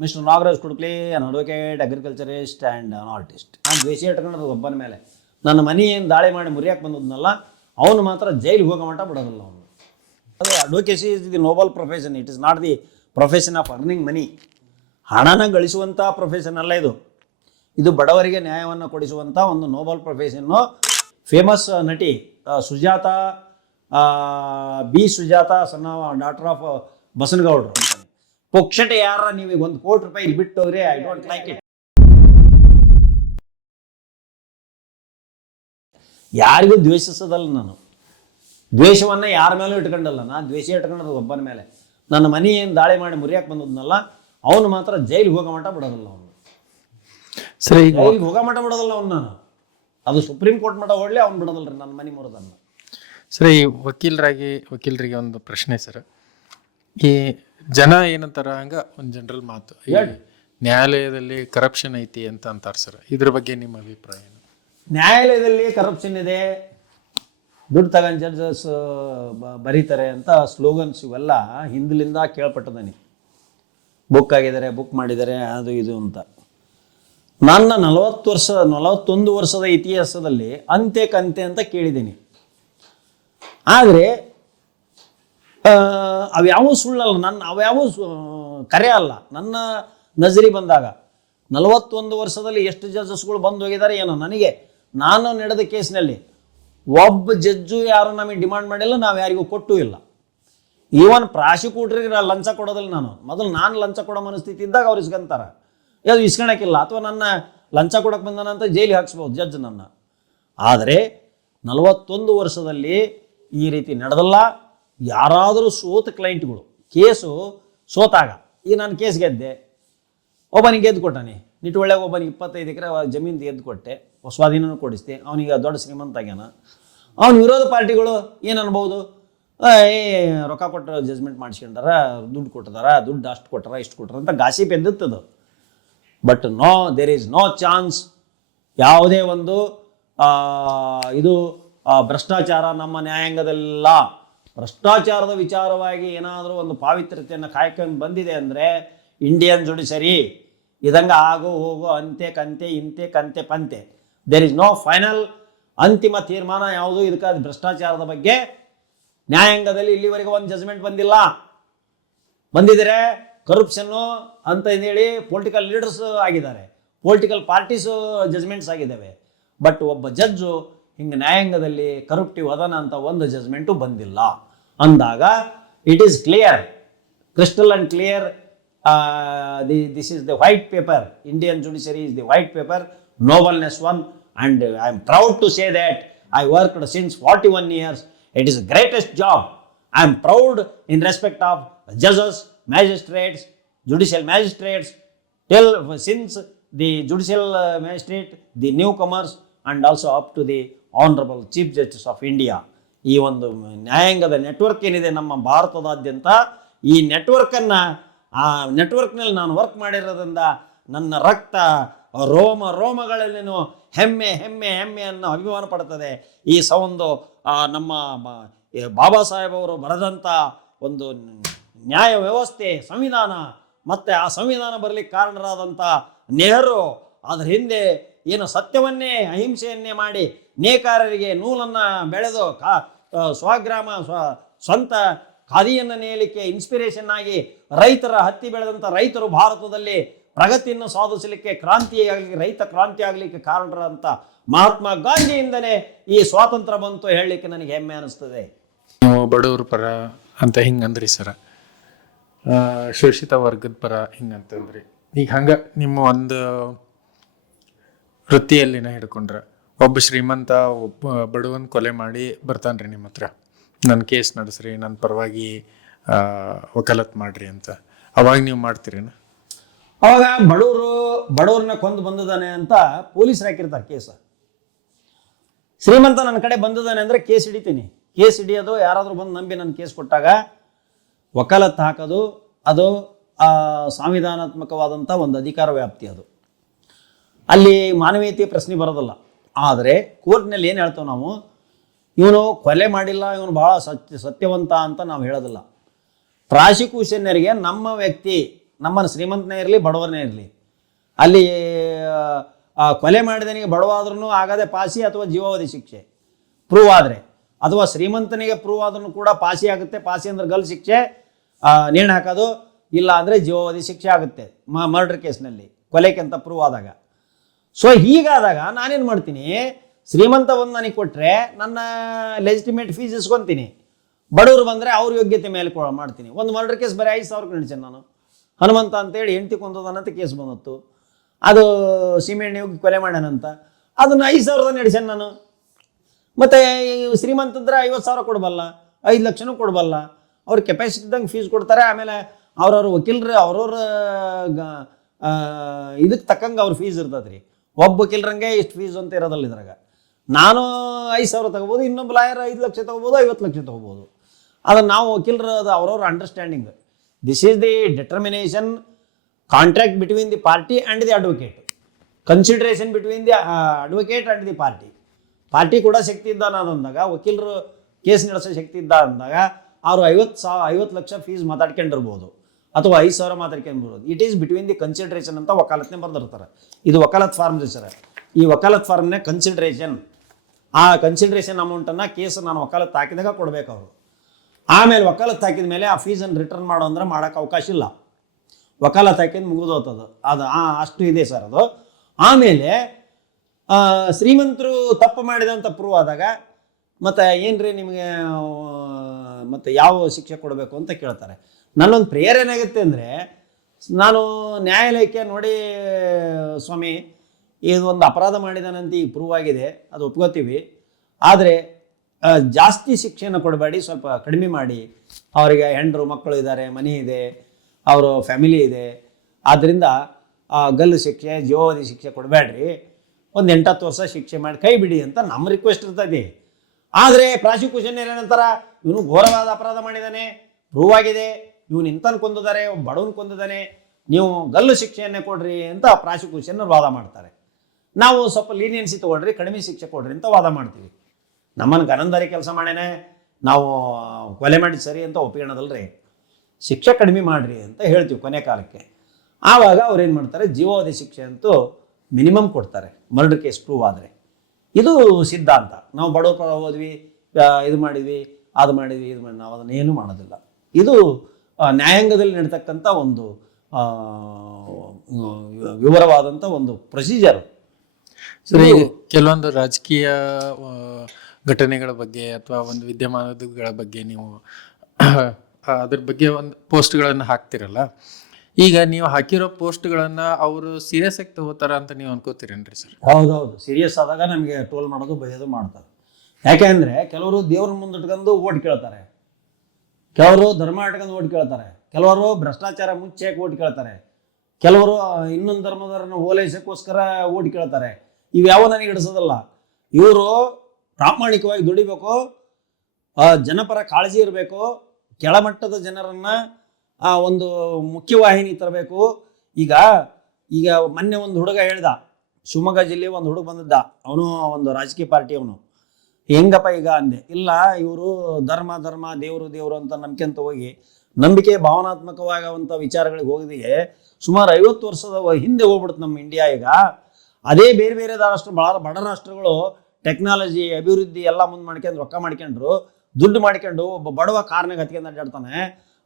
Mister Nagaraj Kudkli an advocate, agriculturist and an artist. ನಾನು ದ್ವೇಷ ಇಟ್ಕೊಂಡದ್ದು ಒಬ್ಬನ ಮೇಲೆ. ನನ್ನ ಮನೆ ಏನು ದಾಳಿ ಮಾಡಿ ಮುರಿಯಕ್ಕೆ ಬಂದದ್ನಲ್ಲ, ಅವನು ಮಾತ್ರ ಜೈಲಿಗೆ ಹೋಗೋ ಮಟ್ಟ ಬಿಡೋದಿಲ್ಲ ಅವನು. ಅದು advocacy is the noble profession. It is not the profession of earning money. ಹಣನ ಗಳಿಸುವಂಥ ಪ್ರೊಫೆಷನ್ ಅಲ್ಲ ಇದು. ಇದು ಬಡವರಿಗೆ ನ್ಯಾಯವನ್ನು ಕೊಡಿಸುವಂಥ ಒಂದು ನೋಬಲ್ ಪ್ರೊಫೆಷನ್ನು. ಫೇಮಸ್ ನಟಿ ಸುಜಾತಾ, ಸುಜಾತಾ ಸಣ್ಣ ಡಾಕ್ಟರ್ ಆಫ್ ಬಸನಗೌಡರು ಅಂತಾನೆ. ಪೊಕ್ಷಟೆ ಯಾರ ನೀವು ₹1 ಕೋಟಿ ಇಲ್ಲಿ ಬಿಟ್ಟು ಹೋಗ್ರಿ, ಐ ಡೋಂಟ್ ಲೈಕ್ ಇಟ್. ಯಾರಿಗೂ ದ್ವೇಷಿಸೋದಲ್ಲ ನಾನು. ದ್ವೇಷವನ್ನು ಯಾರ ಮೇಲೂ ಇಟ್ಕೊಂಡಲ್ಲ. ನಾನು ದ್ವೇಷ ಇಟ್ಕೊಂಡದ್ದು ಒಬ್ಬನ ಮೇಲೆ. ನನ್ನ ಮನೆ ಏನು ದಾಳಿ ಮಾಡಿ ಮುರಿಯಕ್ಕೆ ಬಂದದ್ನಲ್ಲ, ಅವನು ಮಾತ್ರ ಜೈಲಿಗೆ ಹೋಗೋ ಮಟ್ಟ ಬಿಡೋದಿಲ್ಲ ಅವನು. ಸರಿ, ಜೈಲಿಗೆ ಹೋಗೋ ಮಟ್ಟ ಬಿಡೋದಿಲ್ಲ ಅವನು. ನಾನು ಅದು ಸುಪ್ರೀಂ ಕೋರ್ಟ್ ಮಟ್ಟ ಓಡಲಿ, ಅವ್ನು ಬಿಡೋದಲ್ರಿ ನನ್ನ ಮನೆ ಮುರಿದನ್ನು. ಸರಿ, ವಕೀಲರಿಗೆ ಒಂದು ಪ್ರಶ್ನೆ ಸರ್. ಈ ಜನ ಏನಂತಾರ ಹಂಗ ಒಂದು ಜನರಲ್ ಮಾತು, ನ್ಯಾಯಾಲಯದಲ್ಲಿ ಕರಪ್ಷನ್ ಐತಿ ಅಂತ ಅಂತಾರೆ ಸರ್. ಇದ್ರ ಬಗ್ಗೆ ನಿಮ್ಮ ಅಭಿಪ್ರಾಯ ಏನು? ನ್ಯಾಯಾಲಯದಲ್ಲಿ ಕರಪ್ಷನ್ ಇದೆ, ದುಡ್ಡು ತಗೊಂಡು ಜಡ್ಜಸ್ ಬರೀತಾರೆ ಅಂತ ಸ್ಲೋಗನ್ಸ್ ಇವೆಲ್ಲ ಹಿಂದಿಲಿಂದ ಕೇಳ್ಪಟ್ಟದನಿ. ಬುಕ್ ಆಗಿದ್ದಾರೆ, ಬುಕ್ ಮಾಡಿದ್ದಾರೆ, ಅದು ಇದು ಅಂತ. ನನ್ನ 41 ವರ್ಷದ ಇತಿಹಾಸದಲ್ಲಿ ಅಂತೆ ಕಂತೆ ಅಂತ ಕೇಳಿದ್ದೀನಿ. ಆದರೆ ಅವ್ಯಾವೂ ಸುಳ್ಳಲ್ಲ, ಅವ್ಯಾವೂ ಕರೆ ಅಲ್ಲ. ನನ್ನ ನಜರಿ ಬಂದಾಗ 41 ವರ್ಷದಲ್ಲಿ ಎಷ್ಟು ಜಡ್ಜಸ್ಗಳು ಬಂದು ಹೋಗಿದ್ದಾರೆ ಏನೋ. ನಾನು ನಡೆದ ಕೇಸ್ನಲ್ಲಿ ಒಬ್ಬ ಜಡ್ಜು ಯಾರು ನಮಗೆ ಡಿಮಾಂಡ್ ಮಾಡಿಲ್ಲ, ನಾವು ಯಾರಿಗೂ ಕೊಟ್ಟೂ ಇಲ್ಲ. ಈವನ್ ಪ್ರಾಸಿಕ್ಯೂಟ್ರಿಗೆ ಲಂಚ ಕೊಡೋದಿಲ್ಲ ನಾನು ಲಂಚ ಕೊಡೋ ಮನಸ್ಥಿತಿ ಇದ್ದಾಗ ಅವ್ರು ಇಸ್ಕೊಂತಾರೆ. ಯಾವುದು ಇಸ್ಕೊಳಕ್ಕಿಲ್ಲ, ಅಥವಾ ನನ್ನ ಲಂಚ ಕೊಡೋಕೆ ಬಂದಾನಂತ ಜೈಲಿಗೆ ಹಾಕ್ಸ್ಬೋದು ಜಡ್ಜ್ ನನ್ನ. ಆದರೆ 41 ವರ್ಷದಲ್ಲಿ ಈ ರೀತಿ ನಡೆದಲ್ಲ. ಯಾರಾದರೂ ಸೋತ ಕ್ಲೈಂಟ್ಗಳು ಕೇಸು ಸೋತಾಗ, ಈಗ ನಾನು ಕೇಸ್ ಗೆದ್ದೆ, ಒಬ್ಬನಿಗೆ ಗೆದ್ದು ಕೊಟ್ಟಾನೆ ನಿಟ್ಟೊಳ್ಳೆಗೆ, ಒಬ್ಬನಿಗೆ 25 ಎಕರೆ ಜಮೀನು ಗೆದ್ದು ಕೊಟ್ಟೆ, ಸ್ವಾಧೀನನೂ ಕೊಡಿಸ್ತೆ, ಅವನಿಗೆ ದೊಡ್ಡ ಶ್ರೀಮಂತ ಆಗ್ಯಾನ. ಅವನ ವಿರೋಧ ಪಾರ್ಟಿಗಳು ಏನು ಅನ್ಬೋದು, ರೊಕ್ಕ ಕೊಟ್ಟರೆ ಜಜ್ಮೆಂಟ್ ಮಾಡಿಸ್ಕೊಂಡಾರ, ದುಡ್ಡು ಕೊಟ್ಟಿದಾರ, ದುಡ್ಡು ಅಷ್ಟು ಕೊಟ್ಟಾರ, ಇಷ್ಟು ಕೊಟ್ಟಾರ ಅಂತ ಗಾಸಿಪ್ ಎದ್ದಿತ್ತದು. But no, there is no chance. ಯಾವುದೇ ಒಂದು ಇದು ಭ್ರಷ್ಟಾಚಾರ ನಮ್ಮ ನ್ಯಾಯಾಂಗದಲ್ಲ. ಭ್ರಷ್ಟಾಚಾರದ ವಿಚಾರವಾಗಿ ಏನಾದರೂ ಒಂದು ಪಾವಿತ್ರ್ಯತೆಯನ್ನು ಕಾಯ್ಕೊಂಡು ಬಂದಿದೆ ಅಂದರೆ ಇಂಡಿಯನ್ ಜುಡಿಷರಿ ಇದಂಗೆ ಆಗೋ ಹೋಗೋ ಅಂತೆ ಕಂತೆ ಇಂತೆ ಕಂತೆ ಪಂತೆ. ದೇರ್ ಇಸ್ ನೋ ಫೈನಲ್, ಅಂತಿಮ ತೀರ್ಮಾನ ಯಾವುದು ಇದಕ್ಕೆ ಭ್ರಷ್ಟಾಚಾರದ ಬಗ್ಗೆ ನ್ಯಾಯಾಂಗದಲ್ಲಿ ಇಲ್ಲಿವರೆಗೂ ಒಂದು ಜಜ್ಮೆಂಟ್ ಬಂದಿಲ್ಲ. ಬಂದಿದ್ದಾರೆ ಕರಪ್ಷನ್ನು ಅಂತ ಹೇಳಿ ಪೊಲಿಟಿಕಲ್ ಲೀಡರ್ಸ್ ಆಗಿದ್ದಾರೆ, ಪೊಲಿಟಿಕಲ್ ಪಾರ್ಟೀಸು ಜಜ್ಮೆಂಟ್ಸ್ ಆಗಿದ್ದಾವೆ. ಬಟ್ ಒಬ್ಬ ಜಡ್ಜು ಹಿಂಗೆ ನ್ಯಾಯಾಂಗದಲ್ಲಿ ಕರಪ್ಟಿವ್ ಅದನ ಅಂತ ಒಂದು ಜಜ್ಮೆಂಟು ಬಂದಿಲ್ಲ ಅಂದಾಗ it is clear, crystal and clear. This is the white paper. Indian judiciary is the white paper, nobleness one, and I am proud to say that I worked since 41 years. It is the greatest job. I am proud in respect of judges, magistrates, judicial magistrates, till since the judicial magistrate, the newcomers, and also up to the Honorable Chief Justice of India. ಈ ಒಂದು ನ್ಯಾಯಾಂಗದ network ಏನಿದೆ ನಮ್ಮ ಭಾರತದಾದ್ಯಂತ, ಈ ನೆಟ್ವರ್ಕನ್ನು, ಆ ನೆಟ್ವರ್ಕ್ನಲ್ಲಿ ನಾನು ವರ್ಕ್ ಮಾಡಿರೋದ್ರಿಂದ ನನ್ನ ರಕ್ತ ರೋಮಗಳಲ್ಲಿನೂ ಹೆಮ್ಮೆ ಹೆಮ್ಮೆ ಹೆಮ್ಮೆಯನ್ನು ಅಭಿಮಾನ ಪಡ್ತದೆ. ಈ ಒಂದು ನಮ್ಮ ಬಾಬಾ ಸಾಹೇಬ್ ಅವರು ಬರೆದಂಥ ಒಂದು ನ್ಯಾಯ ವ್ಯವಸ್ಥೆ, ಸಂವಿಧಾನ, ಮತ್ತು ಆ ಸಂವಿಧಾನ ಬರಲಿಕ್ಕೆ ಕಾರಣರಾದಂಥ ನೆಹರು, ಅದರ ಹಿಂದೆ ಏನು ಸತ್ಯವನ್ನೇ ಅಹಿಂಸೆಯನ್ನೇ ಮಾಡಿ ನೇಕಾರರಿಗೆ ನೂಲನ್ನು ಬೆಳೆದು ಸ್ವಗ್ರಾಮ ಸ್ವಂತ ಖಾದಿಯನ್ನು ನೇಯಲಿಕ್ಕೆ ಇನ್ಸ್ಪಿರೇಷನ್ ಆಗಿ ರೈತರ ಹತ್ತಿ ಬೆಳೆದಂಥ ರೈತರು ಭಾರತದಲ್ಲಿ ಪ್ರಗತಿಯನ್ನು ಸಾಧಿಸಲಿಕ್ಕೆ ರೈತ ಕ್ರಾಂತಿ ಆಗಲಿಕ್ಕೆ ಕಾರಣರಂಥ ಮಹಾತ್ಮ ಗಾಂಧಿಯಿಂದಲೇ ಈ ಸ್ವಾತಂತ್ರ್ಯ ಬಂತು ಹೇಳಲಿಕ್ಕೆ ನನಗೆ ಹೆಮ್ಮೆ ಅನಿಸ್ತದೆ. ನೀವು ಬಡವ್ರ ಪರ ಅಂತ ಹಿಂಗಂದ್ರಿ ಸರ, ಶೋಷಿತ ವರ್ಗದ ಪರ ಹಿಂಗಂತಂದ್ರಿ. ಈಗ ಹಂಗ ನಿಮ್ಮ ಒಂದು ವೃತ್ತಿಯಲ್ಲಿನ ಹಿಡ್ಕೊಂಡ್ರೆ ಒಬ್ಬ ಶ್ರೀಮಂತ ಒಬ್ಬ ಬಡವನ್ ಕೊಲೆ ಮಾಡಿ ಬರ್ತಾನ್ರಿ ನಿಮ್ಮ ಹತ್ರ, ನನ್ನ ಕೇಸ್ ನಡೆಸ್ರಿ, ನನ್ನ ಪರವಾಗಿ ವಕಾಲತ್ ಮಾಡ್ರಿ ಅಂತ. ಅವಾಗ ನೀವು ಮಾಡ್ತೀರೇನು? ಅವಾಗ ಬಡವ್ರನ್ನ ಕೊಂದು ಬಂದಿದ್ದಾನೆ ಅಂತ ಪೊಲೀಸರು ಹಾಕಿರ್ತಾರೆ ಕೇಸ. ಶ್ರೀಮಂತ ನನ್ನ ಕಡೆ ಬಂದಿದ್ದಾನೆ ಅಂದರೆ ಕೇಸ್ ಹಿಡಿತೀನಿ. ಕೇಸ್ ಹಿಡಿಯೋದು, ಯಾರಾದರೂ ಬಂದು ನಂಬಿ ನನ್ನ ಕೇಸ್ ಕೊಟ್ಟಾಗ ವಕಾಲತ್ ಹಾಕೋದು, ಅದು ಸಂವಿಧಾನಾತ್ಮಕವಾದಂಥ ಒಂದು ಅಧಿಕಾರ ವ್ಯಾಪ್ತಿ. ಅದು ಅಲ್ಲಿ ಮಾನವೀಯತೆಯ ಪ್ರಶ್ನೆ ಬರೋದಿಲ್ಲ. ಆದರೆ ಕೋರ್ಟ್ನಲ್ಲಿ ಏನು ಹೇಳ್ತೇವೆ ನಾವು, ಇವನು ಕೊಲೆ ಮಾಡಿಲ್ಲ, ಇವನು ಭಾಳ ಸತ್ಯವಂತ ಅಂತ ನಾವು ಹೇಳೋದಿಲ್ಲ. ಪ್ರಾಸಿಕ್ಯೂಷನ್ನರಿಗೆ ನಮ್ಮ ವ್ಯಕ್ತಿ ನಮ್ಮನ್ನು ಶ್ರೀಮಂತನೇ ಇರಲಿ ಬಡವನೇ ಇರಲಿ, ಅಲ್ಲಿ ಕೊಲೆ ಮಾಡಿದನಿಗೆ ಬಡವಾದ್ರೂ ಆಗದೆ ಪಾಸಿ ಅಥವಾ ಜೀವಾವಧಿ ಶಿಕ್ಷೆ ಪ್ರೂವ್ ಆದರೆ, ಅಥವಾ ಶ್ರೀಮಂತನಿಗೆ ಪ್ರೂವ್ ಆದ್ರೂ ಕೂಡ ಪಾಸಿ ಆಗುತ್ತೆ. ಪಾಸಿ ಅಂದ್ರೆ ಗಲ್ ಶಿಕ್ಷೆ, ನೇಣು ಹಾಕೋದು, ಇಲ್ಲ ಅಂದರೆ ಜೀವಾವಧಿ ಶಿಕ್ಷೆ ಆಗುತ್ತೆ ಮರ್ಡರ್ ಕೇಸ್ನಲ್ಲಿ, ಕೊಲೆಕ್ಕಿಂತ ಪ್ರೂವ್ ಆದಾಗ. ಸೊ ಹೀಗಾದಾಗ ನಾನೇನು ಮಾಡ್ತೀನಿ, ಶ್ರೀಮಂತ ಒಂದು ನನಗೆ ಕೊಟ್ಟರೆ ನನ್ನ ಲೆಜಿಟಿಮೇಟ್ ಫೀಸ್ ಇಸ್ಕೊತೀನಿ, ಬಡವರು ಬಂದರೆ ಅವ್ರ ಯೋಗ್ಯತೆ ಮೇಲೆ ಮಾಡ್ತೀನಿ. ಒಂದು ಮರ್ಡರ್ ಕೇಸ್ ಬರೀ 5,000 ನಡೆಸೇನೆ ನಾನು. ಹನುಮಂತ ಅಂತೇಳಿ ಹೆಂಡತಿ ಕೊಂದದನಂತ ಕೇಸ್ ಬಂದತ್ತು, ಅದು ಸೀಮೆಣ್ಣೆ ಹೋಗಿ ಕೊಲೆ ಮಾಡ್ಯಾನಂತ, ಅದನ್ನು 5,000 ನಡೆಸೇನೆ ನಾನು. ಮತ್ತು ಶ್ರೀಮಂತಂದ್ರೆ 50,000 ಕೊಡಬಲ್ಲ, 5 ಲಕ್ಷನೂ ಕೊಡಬಲ್ಲ. ಅವ್ರ ಕೆಪಾಸಿಟಿ ಇದ್ದಂಗೆ ಫೀಸ್ ಕೊಡ್ತಾರೆ. ಆಮೇಲೆ ಅವ್ರವ್ರ ವಕೀಲರು ಅವ್ರವ್ರ ಇದಕ್ಕೆ ತಕ್ಕಂಗೆ ಅವ್ರ ಫೀಸ್ ಇರ್ತದೆ ರೀ. ಒಬ್ಬ ವಕೀಲರಂಗೆ ಇಷ್ಟು ಫೀಸ್ ಅಂತ ಇರೋದಲ್ಲ ಇದ್ರಾಗ. ನಾನು 5,000 ತಗೋಬೋದು, ಇನ್ನೊಬ್ಬ ಲಾಯರ್ 5 ಲಕ್ಷ ತಗೋಬೋದು, 50 ಲಕ್ಷ ತಗೋಬೋದು. ಅದನ್ನು ನಾವು ವಕೀಲರು ಅದು ಅವ್ರವ್ರ understanding. This is the determination contract between the party and the advocate, consideration between the advocate and the party. Party ಕೂಡ ಶಕ್ತಿ ಇದ್ದಾನ ಅಂದಾಗ, ವಕೀಲರು ಕೇಸ್ ನಡೆಸೋ ಶಕ್ತಿ ಇದ್ದ ಅಂದಾಗ ಅವರು 50 ಲಕ್ಷ ಫೀಸ್ ಮಾತಾಡ್ಕೊಂಡಿರ್ಬೋದು, ಅಥವಾ 5,000 ಮಾತಾಡ್ಕೊಂಡಿರ್ಬೋದು. It is between the consideration ಅಂತ ವಕಾಲತ್ನೇ ಬರ್ದಿರ್ತಾರೆ. ಇದು ವಕಾಲತ್ ಫಾರ್ಮ್ ಸರ್. ಈ ವಕಾಲತ್ ಫಾರ್ಮ್ನೇ ಕನ್ಸಿಡ್ರೇಷನ್, ಆ ಕನ್ಸಿಡ್ರೇಷನ್ ಅಮೌಂಟನ್ನು ಕೇಸ್ ನಾನು ವಕಾಲತ್ ಹಾಕಿದಾಗ ಕೊಡಬೇಕು ಅವರು. ಆಮೇಲೆ ವಕಾಲತ್ ಹಾಕಿದ ಮೇಲೆ ಆ ಫೀಸನ್ನು ರಿಟರ್ನ್ ಮಾಡೋ ಅಂದ್ರೆ ಮಾಡೋಕ್ಕೆ ಅವಕಾಶ ಇಲ್ಲ. ವಕಾಲತ್ ಹಾಕಿದ ಮುಗಿದೋಗ್ತದೆ ಅದು, ಅಷ್ಟು ಇದೆ ಸರ್ ಅದು. ಆಮೇಲೆ ಶ್ರೀಮಂತರು ತಪ್ಪು ಮಾಡಿದಂಥ ಪ್ರೂವ್ ಆದಾಗ ಮತ್ತು ಏನು ರೀ ನಿಮಗೆ ಮತ್ತು ಯಾವ ಶಿಕ್ಷೆ ಕೊಡಬೇಕು ಅಂತ ಕೇಳ್ತಾರೆ. ನನ್ನೊಂದು ಪ್ರೇಯರ್ ಏನಾಗುತ್ತೆ ಅಂದರೆ, ನಾನು ನ್ಯಾಯಾಲಯಕ್ಕೆ ನೋಡಿ ಸ್ವಾಮಿ ಇದು ಒಂದು ಅಪರಾಧ ಮಾಡಿದಾನಂತ ಈಗ ಪ್ರೂವ್ ಆಗಿದೆ, ಅದು ಒಪ್ಕೋತೀವಿ, ಆದರೆ ಜಾಸ್ತಿ ಶಿಕ್ಷೆಯನ್ನು ಕೊಡಬೇಡಿ, ಸ್ವಲ್ಪ ಕಡಿಮೆ ಮಾಡಿ. ಅವರಿಗೆ ಹೆಂಡರು ಮಕ್ಕಳು ಇದ್ದಾರೆ, ಮನೆ ಇದೆ, ಅವರ ಫ್ಯಾಮಿಲಿ ಇದೆ, ಆದ್ದರಿಂದ ಗಲ್ಲು ಶಿಕ್ಷೆ ಜೀವಾವಧಿ ಶಿಕ್ಷೆ ಕೊಡಬೇಡ್ರಿ, ಒಂದು 8-10 ವರ್ಷ ಶಿಕ್ಷೆ ಮಾಡಿ ಕೈ ಬಿಡಿ ಅಂತ ನಮ್ಮ ರಿಕ್ವೆಸ್ಟ್ ಇರ್ತದೆ. ಆದರೆ ಪ್ರಾಸಿಕ್ಯೂಷನ್ ಏನಂತಾರ, ಇವನು ಘೋರವಾದ ಅಪರಾಧ ಮಾಡಿದ್ದಾನೆ, ಪ್ರೂವ್ ಆಗಿದೆ, ಇವನು ಇಂಥನ್ನು ಕೊಂದಿದ್ದಾರೆ, ಬಡವನ್ ಕೊಂದಿದ್ದಾನೆ, ನೀವು ಗಲ್ಲು ಶಿಕ್ಷೆಯನ್ನೇ ಕೊಡ್ರಿ ಅಂತ ಪ್ರಾಸಿಕ್ಯೂಷನ್ ವಾದ ಮಾಡ್ತಾರೆ. ನಾವು ಸ್ವಲ್ಪ ಲೀನಿಯನ್ಸಿ ತೊಗೊಳ್ರಿ, ಕಡಿಮೆ ಶಿಕ್ಷೆ ಕೊಡ್ರಿ ಅಂತ ವಾದ ಮಾಡ್ತೀವಿ. ನಮ್ಮನ್ನು ಗನಂದಾರಿ ಕೆಲಸ ಮಾಡೇನೆ ನಾವು ಕೊಲೆ ಮಾಡಿ ಸರಿ ಅಂತ ಒಪ್ಪಿಕೊಳ್ಳೋದಲ್ರಿ, ಶಿಕ್ಷೆ ಕಡಿಮೆ ಮಾಡಿರಿ ಅಂತ ಹೇಳ್ತೀವಿ ಕೊನೆ ಕಾಲಕ್ಕೆ. ಆವಾಗ ಅವ್ರು ಏನು ಮಾಡ್ತಾರೆ, ಜೀವಾವಧಿ ಶಿಕ್ಷೆ ಅಂತೂ ಮಿನಿಮಮ್ ಕೊಡ್ತಾರೆ ಮರ್ಡರ್ ಕೇಸ್ ಪ್ರೂವ್ ಆದರೆ. ಇದು ಸಿದ್ಧಾಂತ. ನಾವು ಬಡವ ಪರ ಹೋದ್ವಿ, ಇದು ಮಾಡಿದ್ವಿ, ಅದು ಮಾಡಿದ್ವಿ, ಇದು ಮಾಡಿ, ನಾವು ಅದನ್ನೇನು ಮಾಡೋದಿಲ್ಲ. ಇದು ನ್ಯಾಯಾಂಗದಲ್ಲಿ ನಡೀತಕ್ಕಂಥ ಒಂದು ವಿವರವಾದಂಥ ಒಂದು ಪ್ರೊಸೀಜರು. ಸರಿ, ಕೆಲವೊಂದು ರಾಜಕೀಯ ಘಟನೆಗಳ ಬಗ್ಗೆ ಅಥವಾ ಒಂದು ವಿದ್ಯಮಾನಗಳ ಬಗ್ಗೆ ನೀವು ಅದ್ರ ಬಗ್ಗೆ ಒಂದು ಪೋಸ್ಟ್ಗಳನ್ನು ಹಾಕ್ತಿರಲ್ಲ, ಈಗ ನೀವು ಹಾಕಿರೋ ಪೋಸ್ಟ್ಗಳನ್ನು ಅವರು ಸೀರಿಯಸ್ ಆಗಿ ತಗೋತಾರ ಅಂತ ನೀವು ಅನ್ಕೋತೀರೇನ್ರಿ ಸರ್? ಹೌದೌದು, ಸೀರಿಯಸ್ ಆದಾಗ ನಮಗೆ ಟ್ರೋಲ್ ಮಾಡೋದು ಬೈಯೋದು ಮಾಡ್ತಾರೆ. ಯಾಕೆ ಅಂದರೆ ಕೆಲವರು ದೇವ್ರ ಮುಂದಿಟ್ಕೊಂಡು ಓಟ್ ಕೇಳ್ತಾರೆ, ಕೆಲವರು ಧರ್ಮ ಇಟ್ಕೊಂಡು ಓಟ್ ಕೇಳ್ತಾರೆ, ಕೆಲವರು ಭ್ರಷ್ಟಾಚಾರ ಮುಚ್ಚಾಕೆ ಓಟ್ ಕೇಳ್ತಾರೆ, ಕೆಲವರು ಇನ್ನೊಂದು ಧರ್ಮದವರನ್ನು ಓಲೈಸೋಕ್ಕೋಸ್ಕರ ಓಟ್ ಕೇಳ್ತಾರೆ. ಇವ್ಯಾವ ನನಗೆ ಹಿಡಿಸೋದಲ್ಲ. ಇವರು ಪ್ರಾಮಾಣಿಕವಾಗಿ ದುಡಿಬೇಕು, ಜನಪರ ಕಾಳಜಿ ಇರಬೇಕು, ಕೆಳಮಟ್ಟದ ಜನರನ್ನು ಒಂದು ಮುಖ್ಯವಾಹಿನಿ ತರಬೇಕು. ಈಗ ಮೊನ್ನೆ ಒಂದು ಹುಡುಗ ಹೇಳ್ದ, ಶಿವಮೊಗ್ಗ ಜಿಲ್ಲೆ ಒಂದು ಹುಡುಗ ಬಂದಿದ್ದ, ಅವನು ಒಂದು ರಾಜಕೀಯ ಪಾರ್ಟಿ ಅವನು. ಹೆಂಗಪ್ಪ ಈಗ ಅಂದೆ, ಇಲ್ಲ ಇವರು ಧರ್ಮ ದೇವರು ಅಂತ ನಂಬಿಕೆಂತ ಹೋಗಿ ನಂಬಿಕೆ ಭಾವನಾತ್ಮಕವಾಗುವಂಥ ವಿಚಾರಗಳಿಗೆ ಹೋಗಿದೆಯೇ ಸುಮಾರು 50 ವರ್ಷದ ಹಿಂದೆ ಹೋಗ್ಬಿಡುತ್ತೆ ನಮ್ಮ ಇಂಡಿಯಾ. ಈಗ ಅದೇ ಬೇರೆ ಬೇರೆ ರಾಷ್ಟ್ರ, ಭಾಳ ಬಡ ರಾಷ್ಟ್ರಗಳು ಟೆಕ್ನಾಲಜಿ ಅಭಿವೃದ್ಧಿ ಎಲ್ಲ ಮುಂದೆ ಮಾಡ್ಕೊಂಡು ರೊಕ್ಕ ಮಾಡ್ಕೊಂಡ್ರು, ದುಡ್ಡು ಮಾಡ್ಕೊಂಡು ಒಬ್ಬ ಬಡವ ಕಾರ್ನಾಗ ಹತ್ಕೊಂಡು ಅಡ್ಡಾಡ್ತಾನೆ.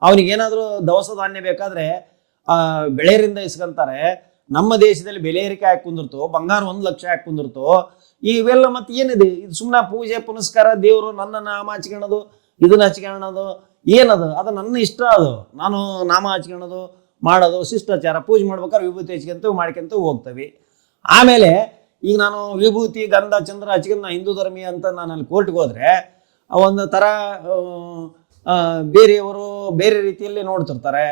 ಅವನಿಗೇನಾದರೂ ದವಸ ಧಾನ್ಯ ಬೇಕಾದರೆ ಬೆಳೆಯರಿಂದ ಇಸ್ಕೊಂತಾರೆ. ನಮ್ಮ ದೇಶದಲ್ಲಿ ಬೆಲೆ ಏರಿಕೆ ಹಾಕಿ ಕುಂದಿರ್ತು, ಬಂಗಾರ 1 ಲಕ್ಷ ಹಾಕಿ ಕುಂದಿರ್ತು. ಇವೆಲ್ಲ ಮತ್ತೆ ಏನಿದೆ, ಇದು ಸುಮ್ಮನೆ ಪೂಜೆ ಪುನಸ್ಕಾರ, ದೇವರು ನನ್ನ ನಾಮ ಹಚ್ಕೊಳ್ಳೋದು, ಇದನ್ನ ಹಚ್ಕೊಳ್ಳೋದು, ಏನದು ಅದು ನನ್ನ ಇಷ್ಟ, ಅದು ನಾನು ನಾಮ ಹಚ್ಕೊಳ್ಳೋದು ಮಾಡೋದು ಶಿಷ್ಟಾಚಾರ. ಪೂಜೆ ಮಾಡ್ಬೇಕಾದ್ರೆ ವಿಭೂತಿ ಹಚ್ಕೊಂತ ಮಾಡ್ಕೊಂತ ಹೋಗ್ತೇವೆ. ಆಮೇಲೆ ಈಗ ನಾನು ವಿಭೂತಿ ಗಂಧ ಚಂದ್ರ ಹಚ್ಕೊಂಡು ನಾನು ಹಿಂದೂ ಧರ್ಮೀಯ ಅಂತ ನಾನು ಅಲ್ಲಿ ಕೋರ್ಟ್ಗೆ ಹೋದರೆ ಒಂದು ಥರ ಬೇರೆಯವರು ಬೇರೆ ರೀತಿಯಲ್ಲಿ ನೋಡ್ತಿರ್ತಾರೆ,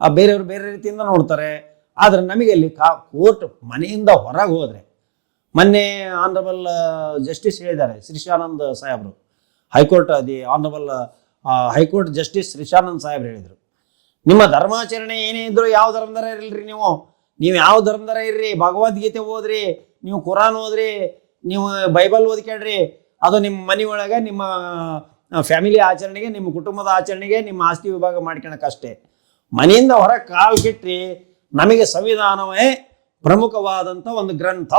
ಬೇರೆಯವರು ಬೇರೆ ರೀತಿಯಿಂದ ನೋಡ್ತಾರೆ. ಆದರೆ ನಮಗೆ ಅಲ್ಲಿ ಕೋರ್ಟ್ ಮನೆಯಿಂದ ಹೊರಗೆ ಹೋದರೆ, ಮೊನ್ನೆ ಆನರಬಲ್ ಜಸ್ಟಿಸ್ ಹೇಳಿದ್ದಾರೆ ಶ್ರೀಶಾನಂದ್ ಸಾಹೇಬರು, ಹೈಕೋರ್ಟ್ ಆನರಬಲ್ ಹೈಕೋರ್ಟ್ ಜಸ್ಟಿಸ್ ಶ್ರೀಶಾನಂದ್ ಸಾಹೇಬ್ರು ಹೇಳಿದರು, ನಿಮ್ಮ ಧರ್ಮಾಚರಣೆ ಏನೇ ಇದ್ರು ಯಾವ ಧರ್ಮದರ ಇರಲ್ರಿ, ನೀವು ಯಾವ ಧರ್ಮದರ ಇರ್ರಿ, ಭಗವದ್ಗೀತೆ ಓದ್ರಿ, ನೀವು ಕುರಾನ್ ಓದ್ರಿ, ನೀವು ಬೈಬಲ್ ಓದ್ಕೊಳ್ರಿ, ಅದು ನಿಮ್ಮ ಮನೆಯೊಳಗೆ ನಿಮ್ಮ ಫ್ಯಾಮಿಲಿ ಆಚರಣೆಗೆ, ನಿಮ್ಮ ಕುಟುಂಬದ ಆಚರಣೆಗೆ, ನಿಮ್ಮ ಆಸ್ತಿ ವಿಭಾಗ ಮಾಡ್ಕೊಳಕ್ಕಷ್ಟೇ. ಮನೆಯಿಂದ ಹೊರಗೆ ಕಾಲು ಕಿಟ್ರಿ ನಮಗೆ ಸಂವಿಧಾನವೇ ಪ್ರಮುಖವಾದಂಥ ಒಂದು ಗ್ರಂಥ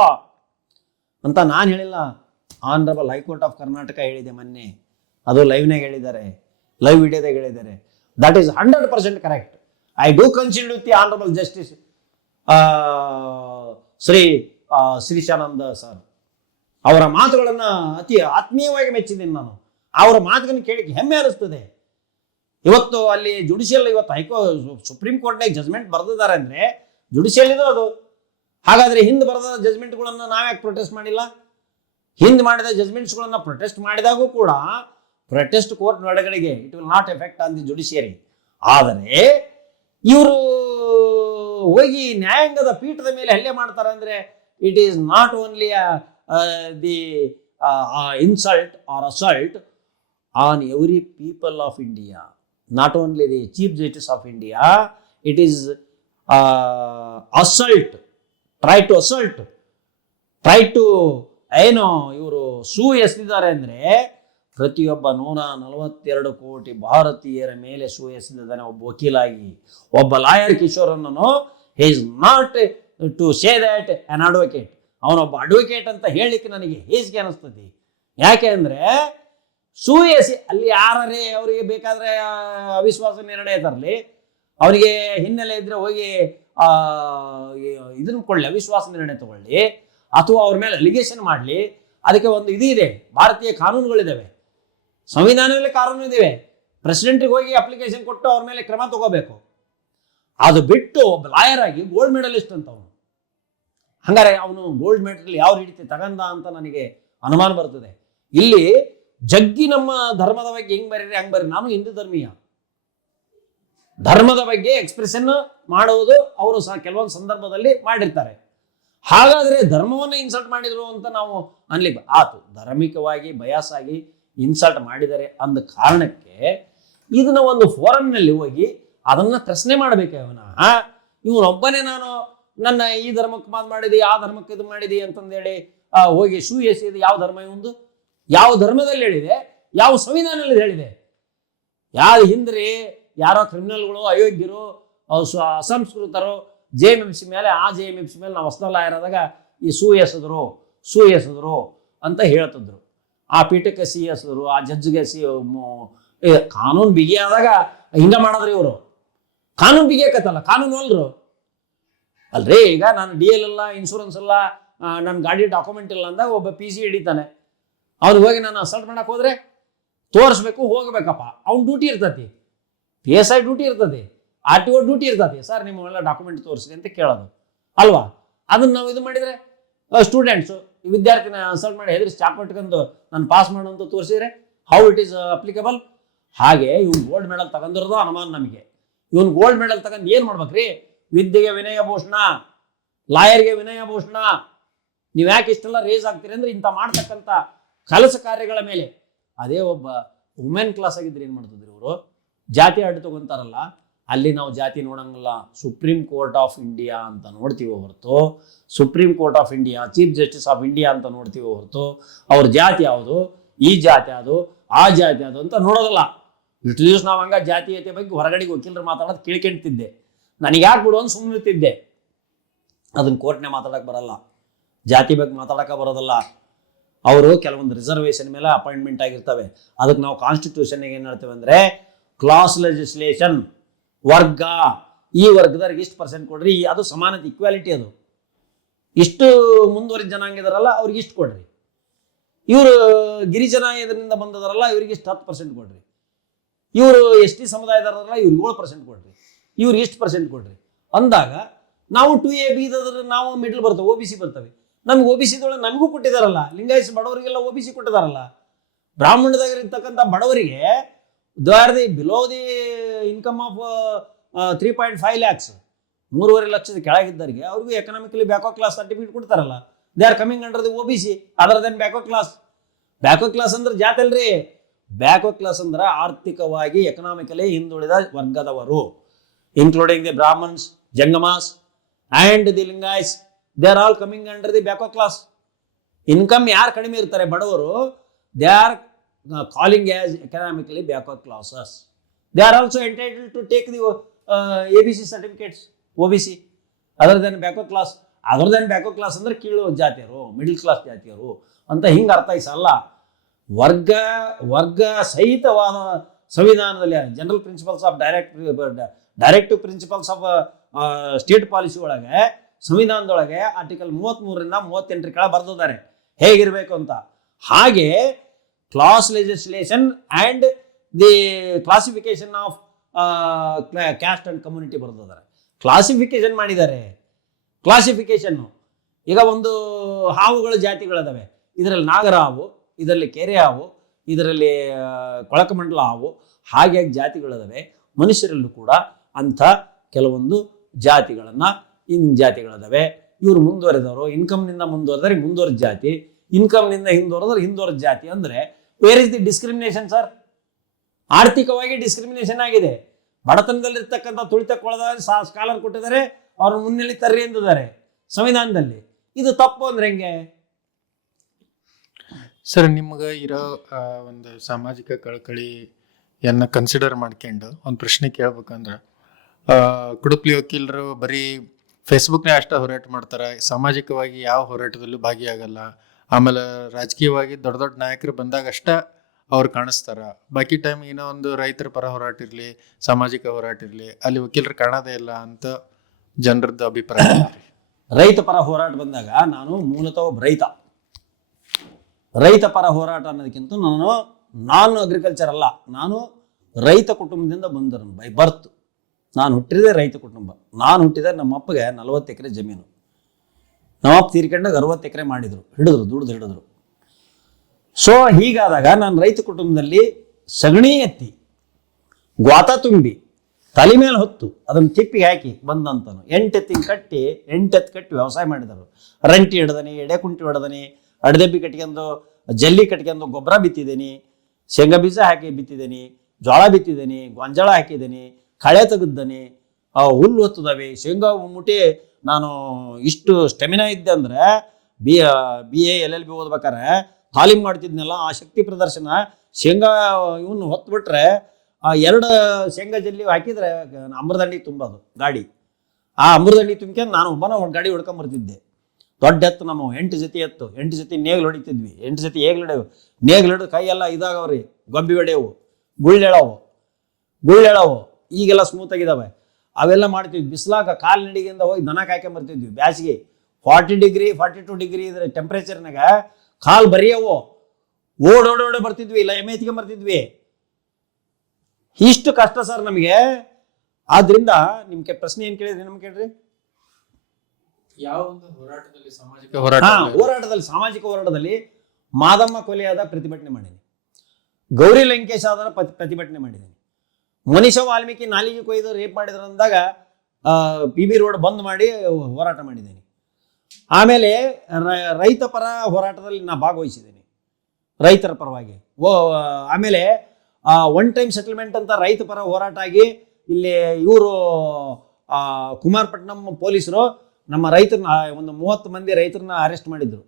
ಅಂತ ನಾನು ಹೇಳಿಲ್ಲ. ಆನರಬಲ್ ಹೈಕೋರ್ಟ್ ಆಫ್ ಕರ್ನಾಟಕ ಹೇಳಿದೆ ಮೊನ್ನೆ, ಅದು ಲೈವ್ನಾಗ ಹೇಳಿದ್ದಾರೆ, ಲೈವ್ ವಿಡಿಯೋದಾಗ ಹೇಳಿದ್ದಾರೆ. That is 100% correct. I do consider with the honourable justice Shrishananda sir ಅವರ ಮಾತುಗಳನ್ನು ಅತಿ ಆತ್ಮೀಯವಾಗಿ ಮೆಚ್ಚಿದ್ದೀನಿ ನಾನು. ಅವರ ಮಾತುಗಳನ್ನು ಕೇಳಿಕ್ಕೆ ಹೆಮ್ಮೆ ಅನಿಸ್ತದೆ. ಇವತ್ತು ಅಲ್ಲಿ ಜುಡಿಷಿಯಲ್, ಇವತ್ತು ಸುಪ್ರೀಂ ಕೋರ್ಟ್ನಾಗ ಜಜ್ಮೆಂಟ್ ಬರೆದಿದ್ದಾರೆ ಅಂದರೆ ಜುಡಿಷಿಯಲ್ ಇದು ಅದು. ಹಾಗಾದರೆ ಹಿಂದೆ ಬರೆದ ಜಜ್ಮೆಂಟ್ಗಳನ್ನು ನಾವ್ಯಾಕೆ ಪ್ರೊಟೆಸ್ಟ್ ಮಾಡಿಲ್ಲ? ಹಿಂದೆ ಮಾಡಿದ ಜಜ್ಮೆಂಟ್ಸ್ಗಳನ್ನು ಪ್ರೊಟೆಸ್ಟ್ ಮಾಡಿದಾಗೂ ಕೂಡ ಪ್ರೊಟೆಸ್ಟ್ ಕೋರ್ಟ್ ಒಳಗಡೆಗೆ it will not effect on the judiciary. ಆದರೆ ಇವರು ಹೋಗಿ ನ್ಯಾಯಾಂಗದ ಪೀಠದ ಮೇಲೆ ಹಲ್ಲೆ ಮಾಡ್ತಾರೆ ಅಂದರೆ it is not only the insult or assault on every people of India, not only the chief justice of India. It is assault, try to ಏನು ಇವರು ಎಸೆದಿದ್ದಾರೆ ಅಂದರೆ ಪ್ರತಿಯೊಬ್ಬ 142 ಕೋಟಿ ಭಾರತೀಯರ ಮೇಲೆ ಎಸೆದಿದ್ದಾನೆ ಒಬ್ಬ ವಕೀಲಾಗಿ. ಒಬ್ಬ ಲಾಯರ್ ಕಿಶೋರನ್ನು he is not to say that an advocate. ಅವನೊಬ್ಬ ಅಡ್ವೊಕೇಟ್ ಅಂತ ಹೇಳಲಿಕ್ಕೆ ನನಗೆ ಹೇಸಿಗೆ ಅನಿಸ್ತದೆ. ಯಾಕೆ ಅಂದರೆ ಎಸಿ ಅಲ್ಲಿ ಯಾರೇ ಅವರಿಗೆ ಬೇಕಾದರೆ ಅವಿಶ್ವಾಸ ನಿರ್ಣಯ ತರಲಿ, ಅವರಿಗೆ ಹಿನ್ನೆಲೆ ಇದ್ದರೆ ಹೋಗಿ ಇದನ್ನು ಕೊಳ್ಳಿ, ಅವಿಶ್ವಾಸ ನಿರ್ಣಯ ತಗೊಳ್ಳಿ, ಅಥವಾ ಅವ್ರ ಮೇಲೆ ಅಲಿಗೇಷನ್ ಮಾಡಲಿ. ಅದಕ್ಕೆ ಒಂದು ಇದೆ, ಭಾರತೀಯ ಕಾನೂನುಗಳಿದ್ದಾವೆ, ಸಂವಿಧಾನದಲ್ಲಿ ಕಾನೂನು ಇದ್ದಾವೆ. ಪ್ರೆಸಿಡೆಂಟ್ಗೆ ಹೋಗಿ ಅಪ್ಲಿಕೇಶನ್ ಕೊಟ್ಟು ಅವ್ರ ಮೇಲೆ ಕ್ರಮ ತಗೋಬೇಕು. ಅದು ಬಿಟ್ಟು ಒಬ್ಬ ಲಾಯರ್ ಆಗಿ ಗೋಲ್ಡ್ ಮೆಡಲಿಸ್ಟ್ ಅಂತ ಅವನು, ಹಂಗಾರೆ ಅವನು ಗೋಲ್ಡ್ ಮೆಡಲ್ ಯಾವ ರೀತಿ ತಗಂದ ಅಂತ ನನಗೆ ಅನುಮಾನ ಬರ್ತದೆ. ಇಲ್ಲಿ ಜಗ್ಗಿ ನಮ್ಮ ಧರ್ಮದ ಬಗ್ಗೆ ಹೆಂಗ್ ಬರೀರಿ ಹಂಗೆ ಬರೀ. ನಾನು ಹಿಂದೂ ಧರ್ಮೀಯ, ಧರ್ಮದ ಬಗ್ಗೆ ಎಕ್ಸ್ಪ್ರೆಷನ್ ಮಾಡುವುದು ಅವರು ಸಹ ಕೆಲವೊಂದು ಸಂದರ್ಭದಲ್ಲಿ ಮಾಡಿರ್ತಾರೆ. ಹಾಗಾದರೆ ಧರ್ಮವನ್ನು ಇನ್ಸಲ್ಟ್ ಮಾಡಿದ್ರು ಅಂತ ನಾವು ಅನ್ಲಿಕ್ಕೆ ಆತು. ಧಾರ್ಮಿಕವಾಗಿ ಬಯಾಸಾಗಿ ಇನ್ಸಲ್ಟ್ ಮಾಡಿದ್ದಾರೆ ಅಂದ ಕಾರಣಕ್ಕೆ ಇದನ್ನ ಒಂದು ಫೋರಮ್ನಲ್ಲಿ ಹೋಗಿ ಅದನ್ನ ಪ್ರಶ್ನೆ ಮಾಡಬೇಕು. ಇವನೊಬ್ಬನೇ ನಾನು ನನ್ನ ಈ ಧರ್ಮಕ್ಕೆ ಮಾತು ಮಾಡಿದಿ, ಆ ಧರ್ಮಕ್ಕೆ ಇದು ಮಾಡಿದಿ ಅಂತಂದೇಳಿ ಹೋಗಿ ಎಸೆದು ಯಾವ ಧರ್ಮ ಇವಂದು? ಯಾವ ಧರ್ಮದಲ್ಲಿ ಹೇಳಿದೆ? ಯಾವ ಸಂವಿಧಾನದಲ್ಲಿ ಹೇಳಿದೆ? ಯಾರು ಹಿಂದ್ರಿ ಯಾರೋ ಕ್ರಿಮಿನಲ್ಗಳು, ಅಯೋಗ್ಯರು, ಅಸಂಸ್ಕೃತರು JMMC ಮೇಲೆ, ಆ JMMC ಮೇಲೆ ನಾವು ಹೊಸದಲ್ಲ ಇರೋದಾಗ ಈ ಎಸೆದ್ರು ಅಂತ ಹೇಳ್ತಿದ್ರು. ಆ ಪೀಠಕ್ಕೆ ಎಸೆದ್ರು, ಆ ಜಡ್ಜ್ಗೆ ಕಾನೂನು ಬಿಗಿ ಆದಾಗ ಹಿಂಗ ಮಾಡಿದ್ರಿ ಇವರು. ಕಾನೂನು ಬಿಗಿಯಕತ್ತಲ್ಲ, ಕಾನೂನು ಅಲ್ರು ಅಲ್ರಿ. ಈಗ ನಾನು DL ಇಲ್ಲ, ಇನ್ಶೂರೆನ್ಸ್ ಇಲ್ಲ, ನನ್ನ ಗಾಡಿ ಡಾಕ್ಯುಮೆಂಟ್ ಇಲ್ಲ ಅಂದಾಗ ಒಬ್ಬ PC ಹಿಡಿತಾನೆ. ಅವ್ನು ಹೋಗಿ ನಾನು ಅಸಲ್ಟ್ ಮಾಡಕ್ಕೆ ಹೋದ್ರೆ ತೋರಿಸ್ಬೇಕು, ಹೋಗ್ಬೇಕಪ್ಪ. ಅವ್ನ ಡ್ಯೂಟಿ ಇರ್ತತಿ, PSI ಡ್ಯೂಟಿ ಇರ್ತದೆ, RTO ಡ್ಯೂಟಿ ಇರ್ತದೆ. ಸರ್ ನಿಮ್ಮೆಲ್ಲ ಡಾಕ್ಯುಮೆಂಟ್ ತೋರಿಸ್ರಿ ಅಂತ ಕೇಳೋದು ಅಲ್ವಾ? ಅದನ್ನ ನಾವು ಇದು ಮಾಡಿದರೆ ಸ್ಟೂಡೆಂಟ್ಸು ವಿದ್ಯಾರ್ಥಿನ ಅಸಲ್ಟ್ ಮಾಡಿ ಹೆದರಿಸಿ ಚಾಕೊಟ್ಕೊಂಡು ನಾನು ಪಾಸ್ ಮಾಡು ಅಂತ ತೋರಿಸಿದ್ರೆ ಹೌ ಇಟ್ ಈಸ್ ಅಪ್ಲಿಕಬಲ್? ಹಾಗೆ ಇವ್ನು ಗೋಲ್ಡ್ ಮೆಡಲ್ ತಗೊಂಡಿರೋದು ಅನುಮಾನ ನಮಗೆ. ಇವನು ಗೋಲ್ಡ್ ಮೆಡಲ್ ತಗೊಂಡು ಏನು ಮಾಡ್ಬೇಕ್ರಿ? ವಿದ್ಯೆಗೆ ವಿನಯ ಭೂಷಣ, ಲಾಯರ್ಗೆ ವಿನಯ ಭೂಷಣ. ನೀವು ಯಾಕೆ ಇಷ್ಟೆಲ್ಲ ರೇಸ್ ಆಗ್ತೀರಿ ಅಂದರೆ ಇಂಥ ಮಾಡ್ತಕ್ಕಂಥ ಕೆಲಸ ಕಾರ್ಯಗಳ ಮೇಲೆ. ಅದೇ ಒಬ್ಬ ವುಮೆನ್ ಕ್ಲಾಸ್ ಆಗಿದ್ರೆ ಏನು ಮಾಡ್ತಿದ್ರು ಇವರು? ಜಾತಿ ಅಡ್ಡು ತಗೊಂತಾರಲ್ಲ, ಅಲ್ಲಿ ನಾವು ಜಾತಿ ನೋಡಂಗಿಲ್ಲ. ಸುಪ್ರೀಂ ಕೋರ್ಟ್ ಆಫ್ ಇಂಡಿಯಾ ಅಂತ ನೋಡ್ತೀವಿ ಹೊರತು, supreme court of India, chief justice of India ಅಂತ ನೋಡ್ತೀವಿ ಹೊರತು ಅವ್ರ ಜಾತಿ ಯಾವುದು, ಈ ಜಾತಿ ಯಾವುದು, ಆ ಜಾತಿ ಯಾವುದು ಅಂತ ನೋಡೋದಲ್ಲ. ಇಷ್ಟು ದಿವಸ ನಾವು ಹಂಗ ಜಾತೀಯತೆ ಬಗ್ಗೆ ಹೊರಗಡೆಗೆ ವಕೀಲರು ಮಾತಾಡೋದು ಕೇಳ್ಕೊಂತಿದ್ದೆ. ನನಗೆ ಯಾಕೆ ಬಿಡು ಅಂತ ಸುಮ್ಮನಿರ್ತಿದ್ದೆ. ಅದನ್ನ ಕೋರ್ಟ್ನೇ ಮಾತಾಡಕ್ಕೆ ಬರಲ್ಲ, ಜಾತಿ ಬಗ್ಗೆ ಮಾತಾಡಕ್ಕೆ ಬರೋದಲ್ಲ. ಅವರು ಕೆಲವೊಂದು ರಿಸರ್ವೇಷನ್ ಮೇಲೆ ಅಪಾಯಿಂಟ್ಮೆಂಟ್ ಆಗಿರ್ತವೆ. ಅದಕ್ಕೆ ನಾವು ಕಾನ್ಸ್ಟಿಟ್ಯೂಷನ್ಗೆ ಏನು ಹೇಳ್ತೇವೆ ಅಂದರೆ ಕ್ಲಾಸ್ ಲೆಜಿಸ್ಲೇಷನ್, ವರ್ಗ, ಈ ವರ್ಗದವ್ರಿಗೆ ಇಷ್ಟು % ಕೊಡ್ರಿ, ಅದು ಸಮಾನತೆ, ಇಕ್ವಾಲಿಟಿ. ಅದು ಇಷ್ಟು ಮುಂದುವರಿದ ಜನಾಂಗದಾರಲ್ಲ ಅವ್ರಿಗೆ ಇಷ್ಟು ಕೊಡ್ರಿ, ಇವರು ಗಿರಿಜನ ಇದರಿಂದ ಬಂದದಾರಲ್ಲ ಇವ್ರಿಗೆ ಇಷ್ಟು 10% ಕೊಡ್ರಿ, ಇವರು ST ಸಮುದಾಯದಾರಲ್ಲ ಇವ್ರಿಗೆ 7% ಕೊಡ್ರಿ, ಇವ್ರಿಗೆ ಇಷ್ಟು % ಕೊಡ್ರಿ ಅಂದಾಗ ನಾವು 2AB ನಾವು ಮಿಡ್ಲ್ ಬರ್ತವೆ, OBC ಬರ್ತವೆ. ನಮ್ಗೆ OBCದೊಳಗೆ ನಮಗೂ ಕೊಟ್ಟಿದಾರಲ್ಲ, ಲಿಂಗಾಯತ್ ಬಡವರಿಗೆಲ್ಲ OBC ಕೊಟ್ಟಿದಾರಲ್ಲ. ಬ್ರಾಹ್ಮಣದಾಗಿರ್ತಕ್ಕಂಥ ಬಡವರಿಗೆ they are the below the income of 3.5 lakhs, 3.5 ಲಕ್ಷದ ಕೆಳಗಿದ್ದವರಿಗೆ ಅವ್ರಿಗೂ ಎಕನಾಮಿಕಲಿ ಬ್ಯಾಕ್ವರ್ಡ್ ಕ್ಲಾಸ್ ಸರ್ಟಿಫಿಕೇಟ್ ಕೊಡ್ತಾರಲ್ಲ. They are coming under the OBC other than backward class. Backward class ಅಂದ್ರೆ ಜಾತಿ ಅಲ್ರಿ. ಬ್ಯಾಕ್ವರ್ಡ್ ಕ್ಲಾಸ್ ಅಂದ್ರೆ ಆರ್ಥಿಕವಾಗಿ ಎಕನಾಮಿಕಲಿ ಹಿಂದುಳಿದ ವರ್ಗದವರು, including the Brahmins, Jangamas and the Lingayats. They are all coming under the backward class. Income ಯಾರು ಕಡಿಮೆ ಇರ್ತಾರೆ ಬಡವರು, they are calling as economically backward classes. They are also entitled to take the ABC certificates OBC. Other than backward class. Other than backward class ಅಂದ್ರೆ ಕೀಳು ಜಾತಿಯರು, middle class ಜಾತಿಯರು ಅಂತ ಹಿಂಗೆ ಅರ್ಥೈಸಲ್ಲ. ವರ್ಗ ಸಹಿತವಾದ ಸಂವಿಧಾನದಲ್ಲಿ general principles of directive principles of state policy ಒಳಗೆ, ಸಂವಿಧಾನದೊಳಗೆ article 33ರಿಂದ 38 ಕೆಳ ಬರೆದಿದ್ದಾರೆ ಹೇಗಿರಬೇಕು ಅಂತ. ಹಾಗೆ class legislation and the classification of caste and community ಬರೆದಿದ್ದಾರೆ. ಕ್ಲಾಸಿಫಿಕೇಶನ್ ಮಾಡಿದ್ದಾರೆ. ಕ್ಲಾಸಿಫಿಕೇಶನ್ನು ಈಗ ಒಂದು ಹಾವುಗಳ ಜಾತಿಗಳಿದಾವೆ. ಇದರಲ್ಲಿ ನಾಗರ ಹಾವು, ಇದರಲ್ಲಿ ಕೆರೆ ಹಾವು, ಇದರಲ್ಲಿ ಕೊಳಕಮಂಡಲ ಹಾವು, ಹಾಗೆ ಜಾತಿಗಳಿದಾವೆ. ಮನುಷ್ಯರಲ್ಲೂ ಕೂಡ ಅಂಥ ಕೆಲವೊಂದು ಜಾತಿಗಳನ್ನು ಜಾತಿಗಳಿದಾವೆ. ಇವರು ಮುಂದುವರೆದವರು, ಇನ್ಕಮ್ನಿಂದ ಮುಂದುವರೆದರೆ ಮುಂದುವರೆದ ಜಾತಿ, ಇನ್ಕಮ್ನಿಂದ ಹಿಂದುವರೆದ್ರೆ ಹಿಂದುವರೆದ ಜಾತಿ. ಅಂದರೆ where is the discrimination sir? ಆರ್ಥಿಕವಾಗಿ ಡಿಸ್ಕ್ರಿಮಿನೇಷನ್ ಆಗಿದೆ. ಬಡತನದಲ್ಲಿರ್ತಕ್ಕಂಥ ತುಳಿತಕ್ಕೊಳದ ಸ್ಕಾಲರ್ ಕೊಟ್ಟಿದ್ದಾರೆ, ಅವ್ರ ಮುನ್ನೆಲೆ ತರ್ರಿ ಎಂದಿದ್ದಾರೆ ಸಂವಿಧಾನದಲ್ಲಿ. ಇದು ತಪ್ಪು ಅಂದ್ರೆ ಹೆಂಗೆ ಸರ್? ನಿಮ್ಗೆ ಇರೋ ಒಂದು ಸಾಮಾಜಿಕ ಕಳಕಳಿಯನ್ನು ಕನ್ಸಿಡರ್ ಮಾಡ್ಕೊಂಡು ಒಂದು ಪ್ರಶ್ನೆ ಕೇಳ್ಬೇಕಂದ್ರೆ, ಕುಡುಪ್ಲಿ ವಕೀಲರು ಬರೀ ಫೇಸ್ಬುಕ್ನೇ ಅಷ್ಟೇ ಹೋರಾಟ ಮಾಡ್ತಾರೆ, ಸಾಮಾಜಿಕವಾಗಿ ಯಾವ ಹೋರಾಟದಲ್ಲೂ ಭಾಗಿಯಾಗಲ್ಲ. ಆಮೇಲೆ ರಾಜಕೀಯವಾಗಿ ದೊಡ್ಡ ದೊಡ್ಡ ನಾಯಕರು ಬಂದಾಗ ಅಷ್ಟೇ ಅವ್ರು ಕಾಣಿಸ್ತಾರ. ಬಾಕಿ ಟೈಮ್ ಏನೋ ಒಂದು ರೈತರ ಪರ ಹೋರಾಟ ಇರಲಿ, ಸಾಮಾಜಿಕ ಹೋರಾಟ ಇರಲಿ, ಅಲ್ಲಿ ವಕೀಲರು ಕಾಣೋದೇ ಇಲ್ಲ ಅಂತ ಜನರದ್ದು ಅಭಿಪ್ರಾಯ. ರೈತ ಪರ ಹೋರಾಟ ಬಂದಾಗ ನಾನು ಮೂಲತಃ ಒಬ್ಬ ರೈತ ಪರ ಹೋರಾಟ ಅನ್ನೋದಕ್ಕಿಂತ ನಾನು ಅಗ್ರಿಕಲ್ಚರ್ ಅಲ್ಲ, ನಾನು ರೈತ ಕುಟುಂಬದಿಂದ ಬಂದವನು ಬೈ ಬರ್ತ್. ನಾನು ಹುಟ್ಟಿದೆ ರೈತ ಕುಟುಂಬ. ನಾನು ಹುಟ್ಟಿದೆ, ನಮ್ಮ ಅಪ್ಪಗೆ 40 ಎಕರೆ ಜಮೀನು. ನಮ್ಮಪ್ಪ ತೀರ್ಕೊಂಡಾಗ 60 ಎಕರೆ ಮಾಡಿದರು, ದುಡಿದ್ರು. ಸೊ ಹೀಗಾದಾಗ ನಾನು ರೈತ ಕುಟುಂಬದಲ್ಲಿ ಸಗಣಿ ಎತ್ತಿ, ಗ್ವಾತ ತುಂಬಿ, ತಲೆ ಮೇಲೆ ಹೊತ್ತು, ಅದನ್ನು ತಿಪ್ಪಿಗೆ ಹಾಕಿ ಬಂದಂತನು 8 ಎತ್ತು ಕಟ್ಟಿ ವ್ಯವಸಾಯ ಮಾಡಿದರು. ರಂಟಿ ಹಿಡ್ದನಿ, ಎಡೆಕುಂಟಿ ಹೊಡೆದನಿ, ಅಡದೆಬ್ಬಿ ಕಟ್ಕೊಂಡು, ಜಲ್ಲಿ ಕಟ್ಕೊಂಡು ಗೊಬ್ಬರ ಬಿತ್ತಿದ್ದೀನಿ, ಶೇಂಗಾ ಬೀಜ ಹಾಕಿ ಬಿತ್ತಿದ್ದೀನಿ, ಜೋಳ ಬಿತ್ತಿದ್ದೀನಿ, ಗೊಂಜಾಳ ಹಾಕಿದ್ದೀನಿ, ಕಳೆ ತೆಗೆದ್ದೀನಿ, ಹುಲ್ಲು ಹೊತ್ತದವೆ, ಶೇಂಗಾ ಮುಟ್ಟಿ. ನಾನು ಇಷ್ಟು ಸ್ಟೆಮಿನಾ ಇದ್ದೆ ಅಂದರೆ BA LLB ಓದ್ಬೇಕಾರೆ ತಾಲೀಮ್ ಮಾಡ್ತಿದ್ನಲ್ಲ, ಆ ಶಕ್ತಿ ಪ್ರದರ್ಶನ. ಶೇಂಗಾ ಇವನು ಹೊತ್ಬಿಟ್ರೆ 2 ಶೇಂಗಾ ಜಲ್ಲಿ ಹಾಕಿದ್ರೆ ಅಮೃದಂಡಿಗೆ ತುಂಬೋದು ಗಾಡಿ. ಆ ಅಮೃದಂಡಿ ತುಂಬ್ಕೊಂಡು ನಾನು ಒಬ್ಬನ ಒಂದು ಗಾಡಿ ಹೊಡ್ಕೊಂಬರ್ತಿದ್ದೆ. ದೊಡ್ಡ ಎತ್ತು ನಮ್ಮ 8 ಜೊತೆ ನೇಗ್ಲು ಹೊಡಿತಿದ್ವಿ. 8 ಜೊತೆ ನೇಗ್ಲು ಹಿಡಿದು ಕೈಯೆಲ್ಲ ಇದಾಗವ್ರಿ, ಗೊಬ್ಬಿ ಹೊಡೆಯವು, ಗುಳ್ಳೆಳವು ಈಗೆಲ್ಲ ಸ್ಮೂತ್ ಆಗಿದಾವೆ. ಅವೆಲ್ಲ ಮಾಡ್ತಿದ್ವಿ. ಬಿಸಿಲಾಗ ಕಾಲು ನಡಿಗೆಯಿಂದ ಹೋಗಿ ದನ ಕಾಯ್ಕೊಂಬರ್ತಿದ್ವಿ. ಬ್ಯಾಸಿಗೆ 40 ಡಿಗ್ರಿ 42 ಡಿಗ್ರಿ ಇದ್ರೆ ಟೆಂಪ್ರೇಚರ್ನಾಗ ಕಾಲು ಬರಿಯವು, ಓಡೋಡೋಡೆ ಬರ್ತಿದ್ವಿ, ಇಲ್ಲ ಎಮ್ಮೆ ಎತ್ಕೊಂಬರ್ತಿದ್ವಿ. ಇಷ್ಟು ಕಷ್ಟ ಸರ್ ನಮಗೆ. ಆದ್ರಿಂದ ನಿಮ್ಗೆ ಪ್ರಶ್ನೆ ಏನ್ ಕೇಳಿದ್ರಿ? ನಮ್ಗೆ ಕೇಳ್ರಿ. ಯಾವ ಒಂದು ಹೋರಾಟದಲ್ಲಿ ಸಾಮಾಜಿಕ ಹೋರಾಟದಲ್ಲಿ ಮಾದಮ್ಮ ಕೊಲೆಯಾದ ಪ್ರತಿಭಟನೆ ಮಾಡೀನಿ, ಗೌರಿ ಲಂಕೇಶ್ ಆದ ಪ್ರತಿಭಟನೆ ಮಾಡಿದ್ದೀನಿ, ಮನೀಷಾ ವಾಲ್ಮೀಕಿ ನಾಲಿಗೆ ಕೊಯ್ದು ರೇಪ್ ಮಾಡಿದ್ರು ಅಂದಾಗ PB ರೋಡ್ ಬಂದ್ ಮಾಡಿ ಹೋರಾಟ ಮಾಡಿದ್ದೀನಿ. ಆಮೇಲೆ ರೈತ ಪರ ಹೋರಾಟದಲ್ಲಿ ನಾ ಭಾಗವಹಿಸಿದ್ದೀನಿ, ರೈತರ ಪರವಾಗಿ. ಆಮೇಲೆ ಒನ್ ಟೈಮ್ ಸೆಟಲ್ಮೆಂಟ್ ಅಂತ ರೈತ ಪರ ಹೋರಾಟ ಆಗಿ ಇಲ್ಲಿ ಇವರು ಕುಮಾರಪಟ್ಟಣಂ ಪೊಲೀಸರು ನಮ್ಮ ರೈತರನ್ನ ಒಂದು 30 ಮಂದಿ ರೈತರನ್ನ ಅರೆಸ್ಟ್ ಮಾಡಿದ್ರು.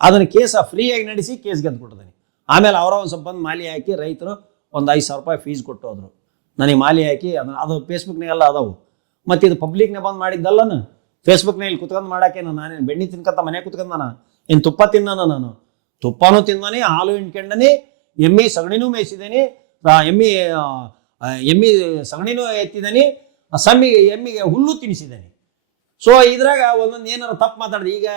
ಅದನ್ನು ಕೇಸ ಫ್ರೀಯಾಗಿ ನಡೆಸಿ ಕೇಸ್ ಗೆದ್ದುಕೊಟ್ಟಿದ್ದೀನಿ. ಆಮೇಲೆ ಅವರ ಒಂದು ಸ್ವಲ್ಪ ಬಂದು ಮಾಲಿ ಹಾಕಿ ರೈತರು ಒಂದು 5,000 ರೂಪಾಯಿ ಫೀಸ್ ಕೊಟ್ಟು ಹೋದ್ರು. ನನಗೆ ಮಾಲಿ ಹಾಕಿ ಅದು ಫೇಸ್ಬುಕ್ನಾಗೆಲ್ಲ ಅದಾವು. ಮತ್ತು ಇದು ಪಬ್ಲಿಕ್ನೇ ಬಂದು ಮಾಡಿದ್ದಲ್ಲನು, ಫೇಸ್ಬುಕ್ನ ಇಲ್ಲಿ ಕುತ್ಕೊಂಡು ಮಾಡೋಕೆ ನಾನೇನು ಬೆಣ್ಣೆ ತಿನ್ಕಂತ ಮನೆ ಕುತ್ಕೊಂಡು ಏನು ತುಪ್ಪ ತಿನ್ನಾನ? ನಾನು ತುಪ್ಪನೂ ತಿಂದಾನೆ, ಹಾಲು ಹಿಂಡ್ಕೊಂಡನಿ, ಎಮ್ಮಿ ಸಗಣಿನೂ ಮೇಯಿಸಿದ್ದೀನಿ, ಎಮ್ಮಿ ಸಗಣಿನೂ ಎತ್ತಿದ್ದೀನಿ, ಎಮ್ಮಿಗೆ ಹುಲ್ಲು ತಿನ್ನಿಸಿದ್ದೇನೆ. ಸೊ ಇದ್ರಾಗ ಒಂದೊಂದು ಏನಾರು ತಪ್ಪು ಮಾತಾಡಿದೆ. ಈಗ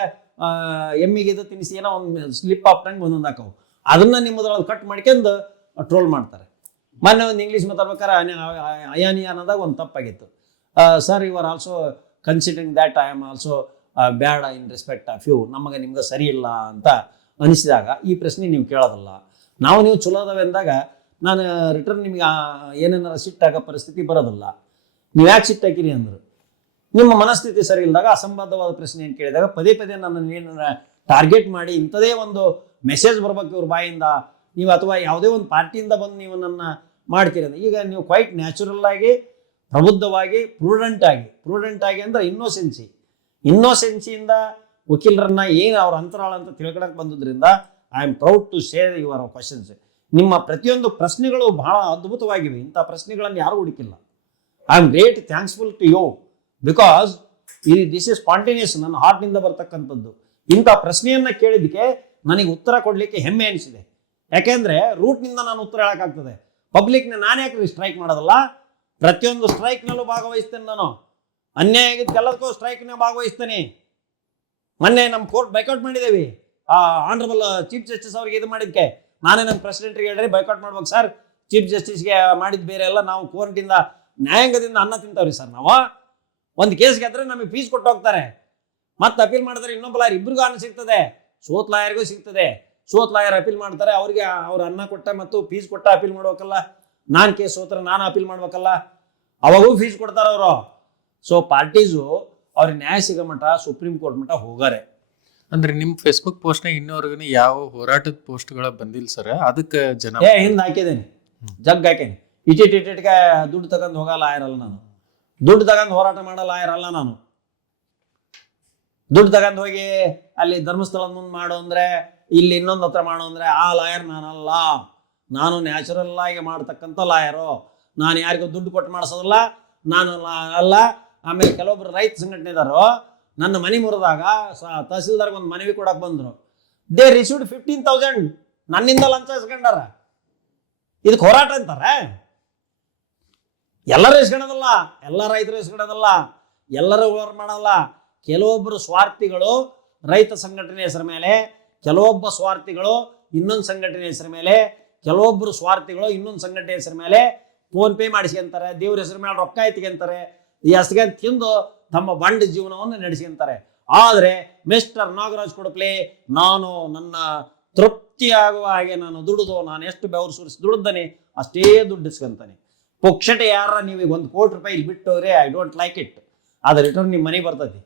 ಎಮ್ಮಿಗೆ ಇದು ತಿನ್ನಿಸಿ ಏನೋ ಒಂದು ಸ್ಲಿಪ್ ಆಫ್ ಟಂಗ್ ಒಂದೊಂದು ಹಾಕವು, ಅದನ್ನ ನಿಮ್ಮದ್ರೊಳಗೆ ಕಟ್ ಮಾಡ್ಕೊಂಡು ಟ್ರೋಲ್ ಮಾಡ್ತಾರೆ. ಮೊನ್ನೆ ಒಂದು ಇಂಗ್ಲೀಷ್ ಮಾತಾಡ್ಬೇಕಾರೆ ಅಯಾನಿ ಅನ್ನೋದಾಗ ಒಂದು ತಪ್ಪಾಗಿತ್ತು. Sir, you are also considering that I am also bad in respect of you. ನಿಮಗೆ ಸರಿ ಇಲ್ಲ ಅಂತ ಅನಿಸಿದಾಗ ಈ ಪ್ರಶ್ನೆ ನೀವು ಕೇಳೋದಲ್ಲ. ನೀವು ಚಲೋ ಅದಾವೆ ಅಂದಾಗ ನಾನು ರಿಟರ್ನ್ ನಿಮಗೆ ಏನೇನಾರ ಸಿಟ್ಟಾಗೋ ಪರಿಸ್ಥಿತಿ ಬರೋದಿಲ್ಲ. ನೀವು ಯಾಕೆ ಸಿಟ್ಟಾಕಿರಿ ಅಂದರು, ನಿಮ್ಮ ಮನಸ್ಥಿತಿ ಸರಿ ಇಲ್ಲದಾಗ ಅಸಂಬದ್ಧವಾದ ಪ್ರಶ್ನೆ ಏನು ಕೇಳಿದಾಗ ಪದೇ ನನ್ನನ್ನು ಏನಾರ ಟಾರ್ಗೆಟ್ ಮಾಡಿ ಇಂಥದೇ ಒಂದು ಮೆಸೇಜ್ ಬರ್ಬೇಕು ಇವ್ರ ಬಾಯಿಂದ, ನೀವು ಅಥವಾ ಯಾವುದೇ ಒಂದು ಪಾರ್ಟಿಯಿಂದ ಬಂದು ನೀವು ನನ್ನ ಮಾಡ್ತೀರಿ ಅಂತ. ಈಗ ನೀವು ಕ್ವೈಟ್ ನ್ಯಾಚುರಲ್ ಆಗಿ, ಪ್ರಬುದ್ಧವಾಗಿ, ಪ್ರೂಡೆಂಟ್ ಆಗಿ ಅಂದರೆ ಇನ್ನೋಸೆನ್ಸಿಯಿಂದ ವಕೀಲರನ್ನ ಏನು ಅವ್ರ ಅಂತರಾಳ ಅಂತ ತಿಳ್ಕೊಳಕ್ಕೆ ಬಂದುದರಿಂದ I am proud to share your questions. ನಿಮ್ಮ ಪ್ರತಿಯೊಂದು ಪ್ರಶ್ನೆಗಳು ಬಹಳ ಅದ್ಭುತವಾಗಿವೆ. ಇಂಥ ಪ್ರಶ್ನೆಗಳನ್ನು ಯಾರೂ ಹುಡುಕಿಲ್ಲ. I am great thankful to you because this is spontaneous, ನನ್ನ ಹಾರ್ಟ್ನಿಂದ ಬರ್ತಕ್ಕಂಥದ್ದು. ಇಂಥ ಪ್ರಶ್ನೆಯನ್ನು ಕೇಳಿದ್ದಕ್ಕೆ ನನಗೆ ಉತ್ತರ ಕೊಡಲಿಕ್ಕೆ ಹೆಮ್ಮೆ ಅನಿಸಿದೆ. ಯಾಕೆಂದರೆ ರೂಟ್ನಿಂದ ನಾನು ಉತ್ತರ ಹೇಳೋಕ್ಕಾಗ್ತದೆ. ಪಬ್ಲಿಕ್ನ ನಾನು ಯಾಕೆ ಸ್ಟ್ರೈಕ್ ಮಾಡೋದಲ್ಲ, ಪ್ರತಿಯೊಂದು ಸ್ಟ್ರೈಕ್ನಲ್ಲೂ ಭಾಗವಹಿಸ್ತೇನೆ ನಾನು. ಅನ್ಯಾಯ ಆಗಿದ್ದೆಲ್ಲದಕ್ಕೂ ಸ್ಟ್ರೈಕ್ನ ಭಾಗವಹಿಸ್ತೇನೆ. ಮೊನ್ನೆ ನಮ್ಮ ಕೋರ್ಟ್ ಬೈಕೌಟ್ ಮಾಡಿದ್ದೇವೆ. ಆನರಬಲ್ ಚೀಫ್ ಜಸ್ಟಿಸ್ ಅವ್ರಿಗೆ ಇದು ಮಾಡಿದ್ದಕ್ಕೆ ನಾನೇ ನಮ್ಮ ಪ್ರೆಸಿಡೆಂಟ್ರಿಗೆ ಹೇಳ್ರಿ ಬೈಕೌಟ್ ಮಾಡ್ಬೇಕು ಸರ್, ಚೀಫ್ ಜಸ್ಟಿಸ್ಗೆ ಮಾಡಿದ್ದು ಬೇರೆ ಎಲ್ಲ, ನಾವು ಕೋರ್ಟಿಂದ ನ್ಯಾಯಾಂಗದಿಂದ ಅನ್ನ ತಿಂತಾವ್ರಿ ಸರ್. ನಾವು ಒಂದು ಕೇಸ್ ಗೆದ್ರೆ ನಮಗೆ ಫೀಸ್ ಕೊಟ್ಟು ಹೋಗ್ತಾರೆ, ಮತ್ತೆ ಅಪೀಲ್ ಮಾಡಿದ್ರೆ ಇನ್ನೊಬ್ಬ ಲಾಯರ್, ಇಬ್ಬರಿಗೂ ಅನ್ನ ಸಿಗ್ತದೆ, ಸೋತ್ ಲಾಯರ್ಗೂ ಸಿಗ್ತದೆ. ಸೋತ್ ಲಾಯರ್ ಅಪೀಲ್ ಮಾಡ್ತಾರೆ, ಅವ್ರಿಗೆ ಅವ್ರು ಅನ್ನ ಕೊಟ್ಟ ಮತ್ತು ಫೀಸ್ ಕೊಟ್ಟ ಅಪೀಲ್ ಮಾಡ್ಬೇಕಲ್ಲ. ನಾನು ಕೇಸ್ ಸೋತ್ರೆ ನಾನು ಅಪೀಲ್ ಮಾಡ್ಬೇಕಲ್ಲ, ಅವಾಗೂ ಫೀಸ್ ಕೊಡ್ತಾರೆ ಅವರು. ಸೊ ಪಾರ್ಟೀಸು ಅವ್ರಿಗೆ ನ್ಯಾಯ ಸಿಗೋ ಮಟ್ಟ ಸುಪ್ರೀಂ ಕೋರ್ಟ್ ಮಟ್ಟ ಹೋಗಾರೆ. ಅಂದ್ರೆ ನಿಮ್ಮ ಫೇಸ್ಬುಕ್ ಪೋಸ್ಟ್ನಾಗ ಇನ್ನೂವರೆಗೂ ಯಾವ ಹೋರಾಟದ ಪೋಸ್ಟ್ಗಳ ಬಂದಿಲ್ಲ ಸರ್, ಅದಕ್ಕೆ ಜನ ಹಿಂದೆ ಹಾಕಿದ್ದೇನೆ, ಜಗ್ ಹಾಕೇನಿ. ಇಟಿಟಿಟಿಟ್ಗೆ ದುಡ್ಡು ತಗೊಂಡು ಹೋಗಲ್ಲ ಲಾಯರಲ್ಲ ನಾನು, ದುಡ್ಡು ತಗೊಂಡು ಹೋರಾಟ ಮಾಡಲ್ಲ ಲಾಯರಲ್ಲ ನಾನು. ದುಡ್ಡು ತಗೊಂಡು ಹೋಗಿ ಅಲ್ಲಿ ಧರ್ಮಸ್ಥಳದ ಮುಂದೆ ಮಾಡು ಅಂದರೆ, ಇಲ್ಲಿ ಇನ್ನೊಂದು ಹತ್ರ ಮಾಡು ಅಂದರೆ ಆ ಲಾಯರ್ ನಾನಲ್ಲ. ನಾನು ನ್ಯಾಚುರಲ್ ಆಗಿ ಮಾಡ್ತಕ್ಕಂಥ ಲಾಯರು. ನಾನು ಯಾರಿಗೂ ದುಡ್ಡು ಕೊಟ್ಟು ಮಾಡಿಸೋದಿಲ್ಲ, ನಾನು ಅಲ್ಲ. ಆಮೇಲೆ ಕೆಲವೊಬ್ರು ರೈತ ಸಂಘಟನೆ ಇದ್ದಾರೋ, ನನ್ನ ಮನೆ ಮುರಿದಾಗ ತಹಸೀಲ್ದಾರ್ಗೆ ಒಂದು ಮನವಿ ಕೊಡಕ್ಕೆ ಬಂದರು. ದೇ ರಿಸೀವ್ಡ್ 15,000 ನನ್ನಿಂದ ಲಂಚ ಇಸ್ಕೊಂಡಾರ. ಇದಕ್ಕೆ ಹೋರಾಟ ಅಂತಾರೆ? ಎಲ್ಲರೂ ಇಸ್ಕೊಳ್ಳೋದಲ್ಲ, ಎಲ್ಲ ರೈತರು ಇಸ್ಕೊಳ್ಳೋದಲ್ಲ, ಎಲ್ಲರೂ ಹೋರಾಟ ಮಾಡಲ್ಲ. ಕೆಲವೊಬ್ಬರು ಸ್ವಾರ್ಥಿಗಳು ರೈತ ಸಂಘಟನೆ ಹೆಸರ ಮೇಲೆ, ಕೆಲವೊಬ್ಬ ಸ್ವಾರ್ಥಿಗಳು ಇನ್ನೊಂದು ಸಂಘಟನೆ ಹೆಸರ ಮೇಲೆ, ಕೆಲವೊಬ್ಬರು ಸ್ವಾರ್ಥಿಗಳು ಇನ್ನೊಂದು ಸಂಘಟನೆ ಹೆಸರ ಮೇಲೆ ಫೋನ್ಪೇ ಮಾಡಿಸ್ಕೊಂತಾರೆ, ದೇವ್ರ ಹೆಸರು ಮೇಲೆ ರೊಕ್ಕ ಎತ್ಕೊಂತಾರೆ, ಎಸ್ಗೆ ತಿಂದು ತಮ್ಮ ಬಂಡ ಜೀವನವನ್ನು ನಡೆಸ್ಕೊಂತಾರೆ. ಆದರೆ ಮಿಸ್ಟರ್ ನಾಗರಾಜ್ ಕೊಡಪ್ಲೆ, ನಾನು ನನ್ನ ತೃಪ್ತಿಯಾಗುವ ಹಾಗೆ ನಾನು ದುಡಿದು, ನಾನು ಎಷ್ಟು ಬೆವರು ಸುರಿಸಿ ದುಡಿದಾನೆ ಅಷ್ಟೇ ದುಡ್ಡು ಇಸ್ಕೊಂತಾನೆ. ಪುಕ್ಷಟೆ ಯಾರ ನೀವೀಗ 1 ಕೋಟಿ ರೂಪಾಯಿ ಇಲ್ಲಿ ಬಿಟ್ಟು ಹೋದ್ರೆ ಐ ಡೋಂಟ್ ಲೈಕ್ ಇಟ್. ಅದು ರಿಟರ್ನ್ ನಿಮ್ಮ ಮನೆಗೆ ಬರ್ತೈತಿ.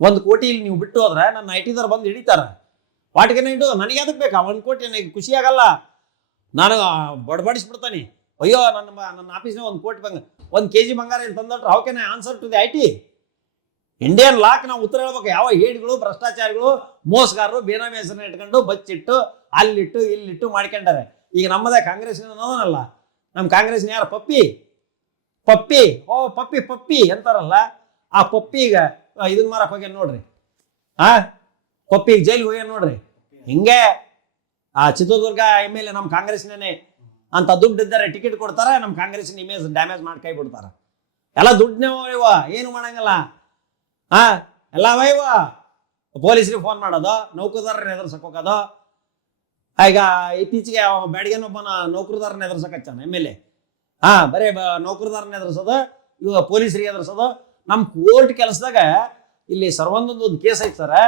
1 ಕೋಟಿ ಇಲ್ಲಿ ನೀವು ಬಿಟ್ಟು ಹೋದ್ರೆ ನನ್ನ ಐಟಿದವ್ರು ಬಂದು ಹಿಡಿತಾರೆ. ವಾಟಿಗೆನ ಇಟ್ಟು ನನಗೆ ಅದಕ್ಕೆ ಬೇಕಾ 1 ಕೋಟಿ? ನನಗೆ ಖುಷಿ ಆಗಲ್ಲ, ನಾನು ಬಡಬಡಿಸ್ಬಿಡ್ತಾನೆ. ಅಯ್ಯೋ ನನ್ನ ಆಫೀಸ್ನಾಗ 1 ಕೋಟಿ 1 kg ಬಂಗಾರ ಏನು ತಂದಟ್ರೆ how can I answer to the IT? Indian ಲಾಕ್ ನಾವು ಉತ್ತರ ಹೇಳ್ಬೇಕು. ಯಾವ ಹೇಡಿಗಳು, ಭ್ರಷ್ಟಾಚಾರಿಗಳು, ಮೋಸಗಾರರು ಬೇನಾಮಿ ಹೆಸರನ್ನ ಇಟ್ಕೊಂಡು ಬಚ್ಚಿಟ್ಟು ಅಲ್ಲಿಟ್ಟು ಇಲ್ಲಿಟ್ಟು ಮಾಡ್ಕೊಂಡಾರೆ. ಈಗ ನಮ್ಮದೇ ಕಾಂಗ್ರೆಸ್ಸಿನ ಅನ್ನೋದನಲ್ಲ, ನಮ್ಮ ಕಾಂಗ್ರೆಸ್ನ ಯಾರು ಪಪ್ಪಿ ಪಪ್ಪಿ ಅಂತಾರಲ್ಲ, ಆ ಪಪ್ಪಿ ಈಗ ಇದನ್ನ ಮಾರಕ್ಕೆ ಹೋಗ್ಯಾನ ನೋಡ್ರಿ. ಪಪ್ಪಿಗೆ ಜೈಲಿಗೆ ಹೋಗ್ಯಾನ ನೋಡ್ರಿ. ಹಿಂಗೆ ಆ ಚಿತ್ರದುರ್ಗ MLA ನಮ್ಮ ಕಾಂಗ್ರೆಸ್ನೇ ಅಂತ ದುಡ್ಡು ಇದ್ದಾರೆ, ಟಿಕೆಟ್ ಕೊಡ್ತಾರೆ, ನಮ್ಮ ಕಾಂಗ್ರೆಸ್ಸಿನ ಇಮೇಜ್ ಡ್ಯಾಮೇಜ್ ಮಾಡಿ ಕೈ ಬಿಡ್ತಾರೆ. ಎಲ್ಲ ದುಡ್ಡನೇ ಇವ, ಏನು ಮಾಡಂಗಿಲ್ಲ. ಎಲ್ಲ ಇವ ಪೊಲೀಸರಿಗೆ ಫೋನ್ ಮಾಡೋದು, ನೌಕರದಾರರನ್ನ ಎದುರ್ಸಕ್ಕೆ ಹೋಗೋದು. ಈಗ ಇತ್ತೀಚೆಗೆ ಬ್ಯಾಡಿಗೆನೊಬ್ಬನ ನೌಕರದಾರನ್ನ ಎದುರ್ಸಕಚ್ಚಾನ MLA. ಬರೀ ನೌಕರದಾರನ್ನ ಎದುರಿಸೋದು, ಇವಾಗ ಪೊಲೀಸರಿಗೆ ಎದುರಿಸೋದು. ನಮ್ಮ ಕೋರ್ಟ್ ಕೆಲಸದಾಗ ಇಲ್ಲಿ ಸರ್ವಂದೊಂದು ಕೇಸ್ ಐತೆ ಸರ್,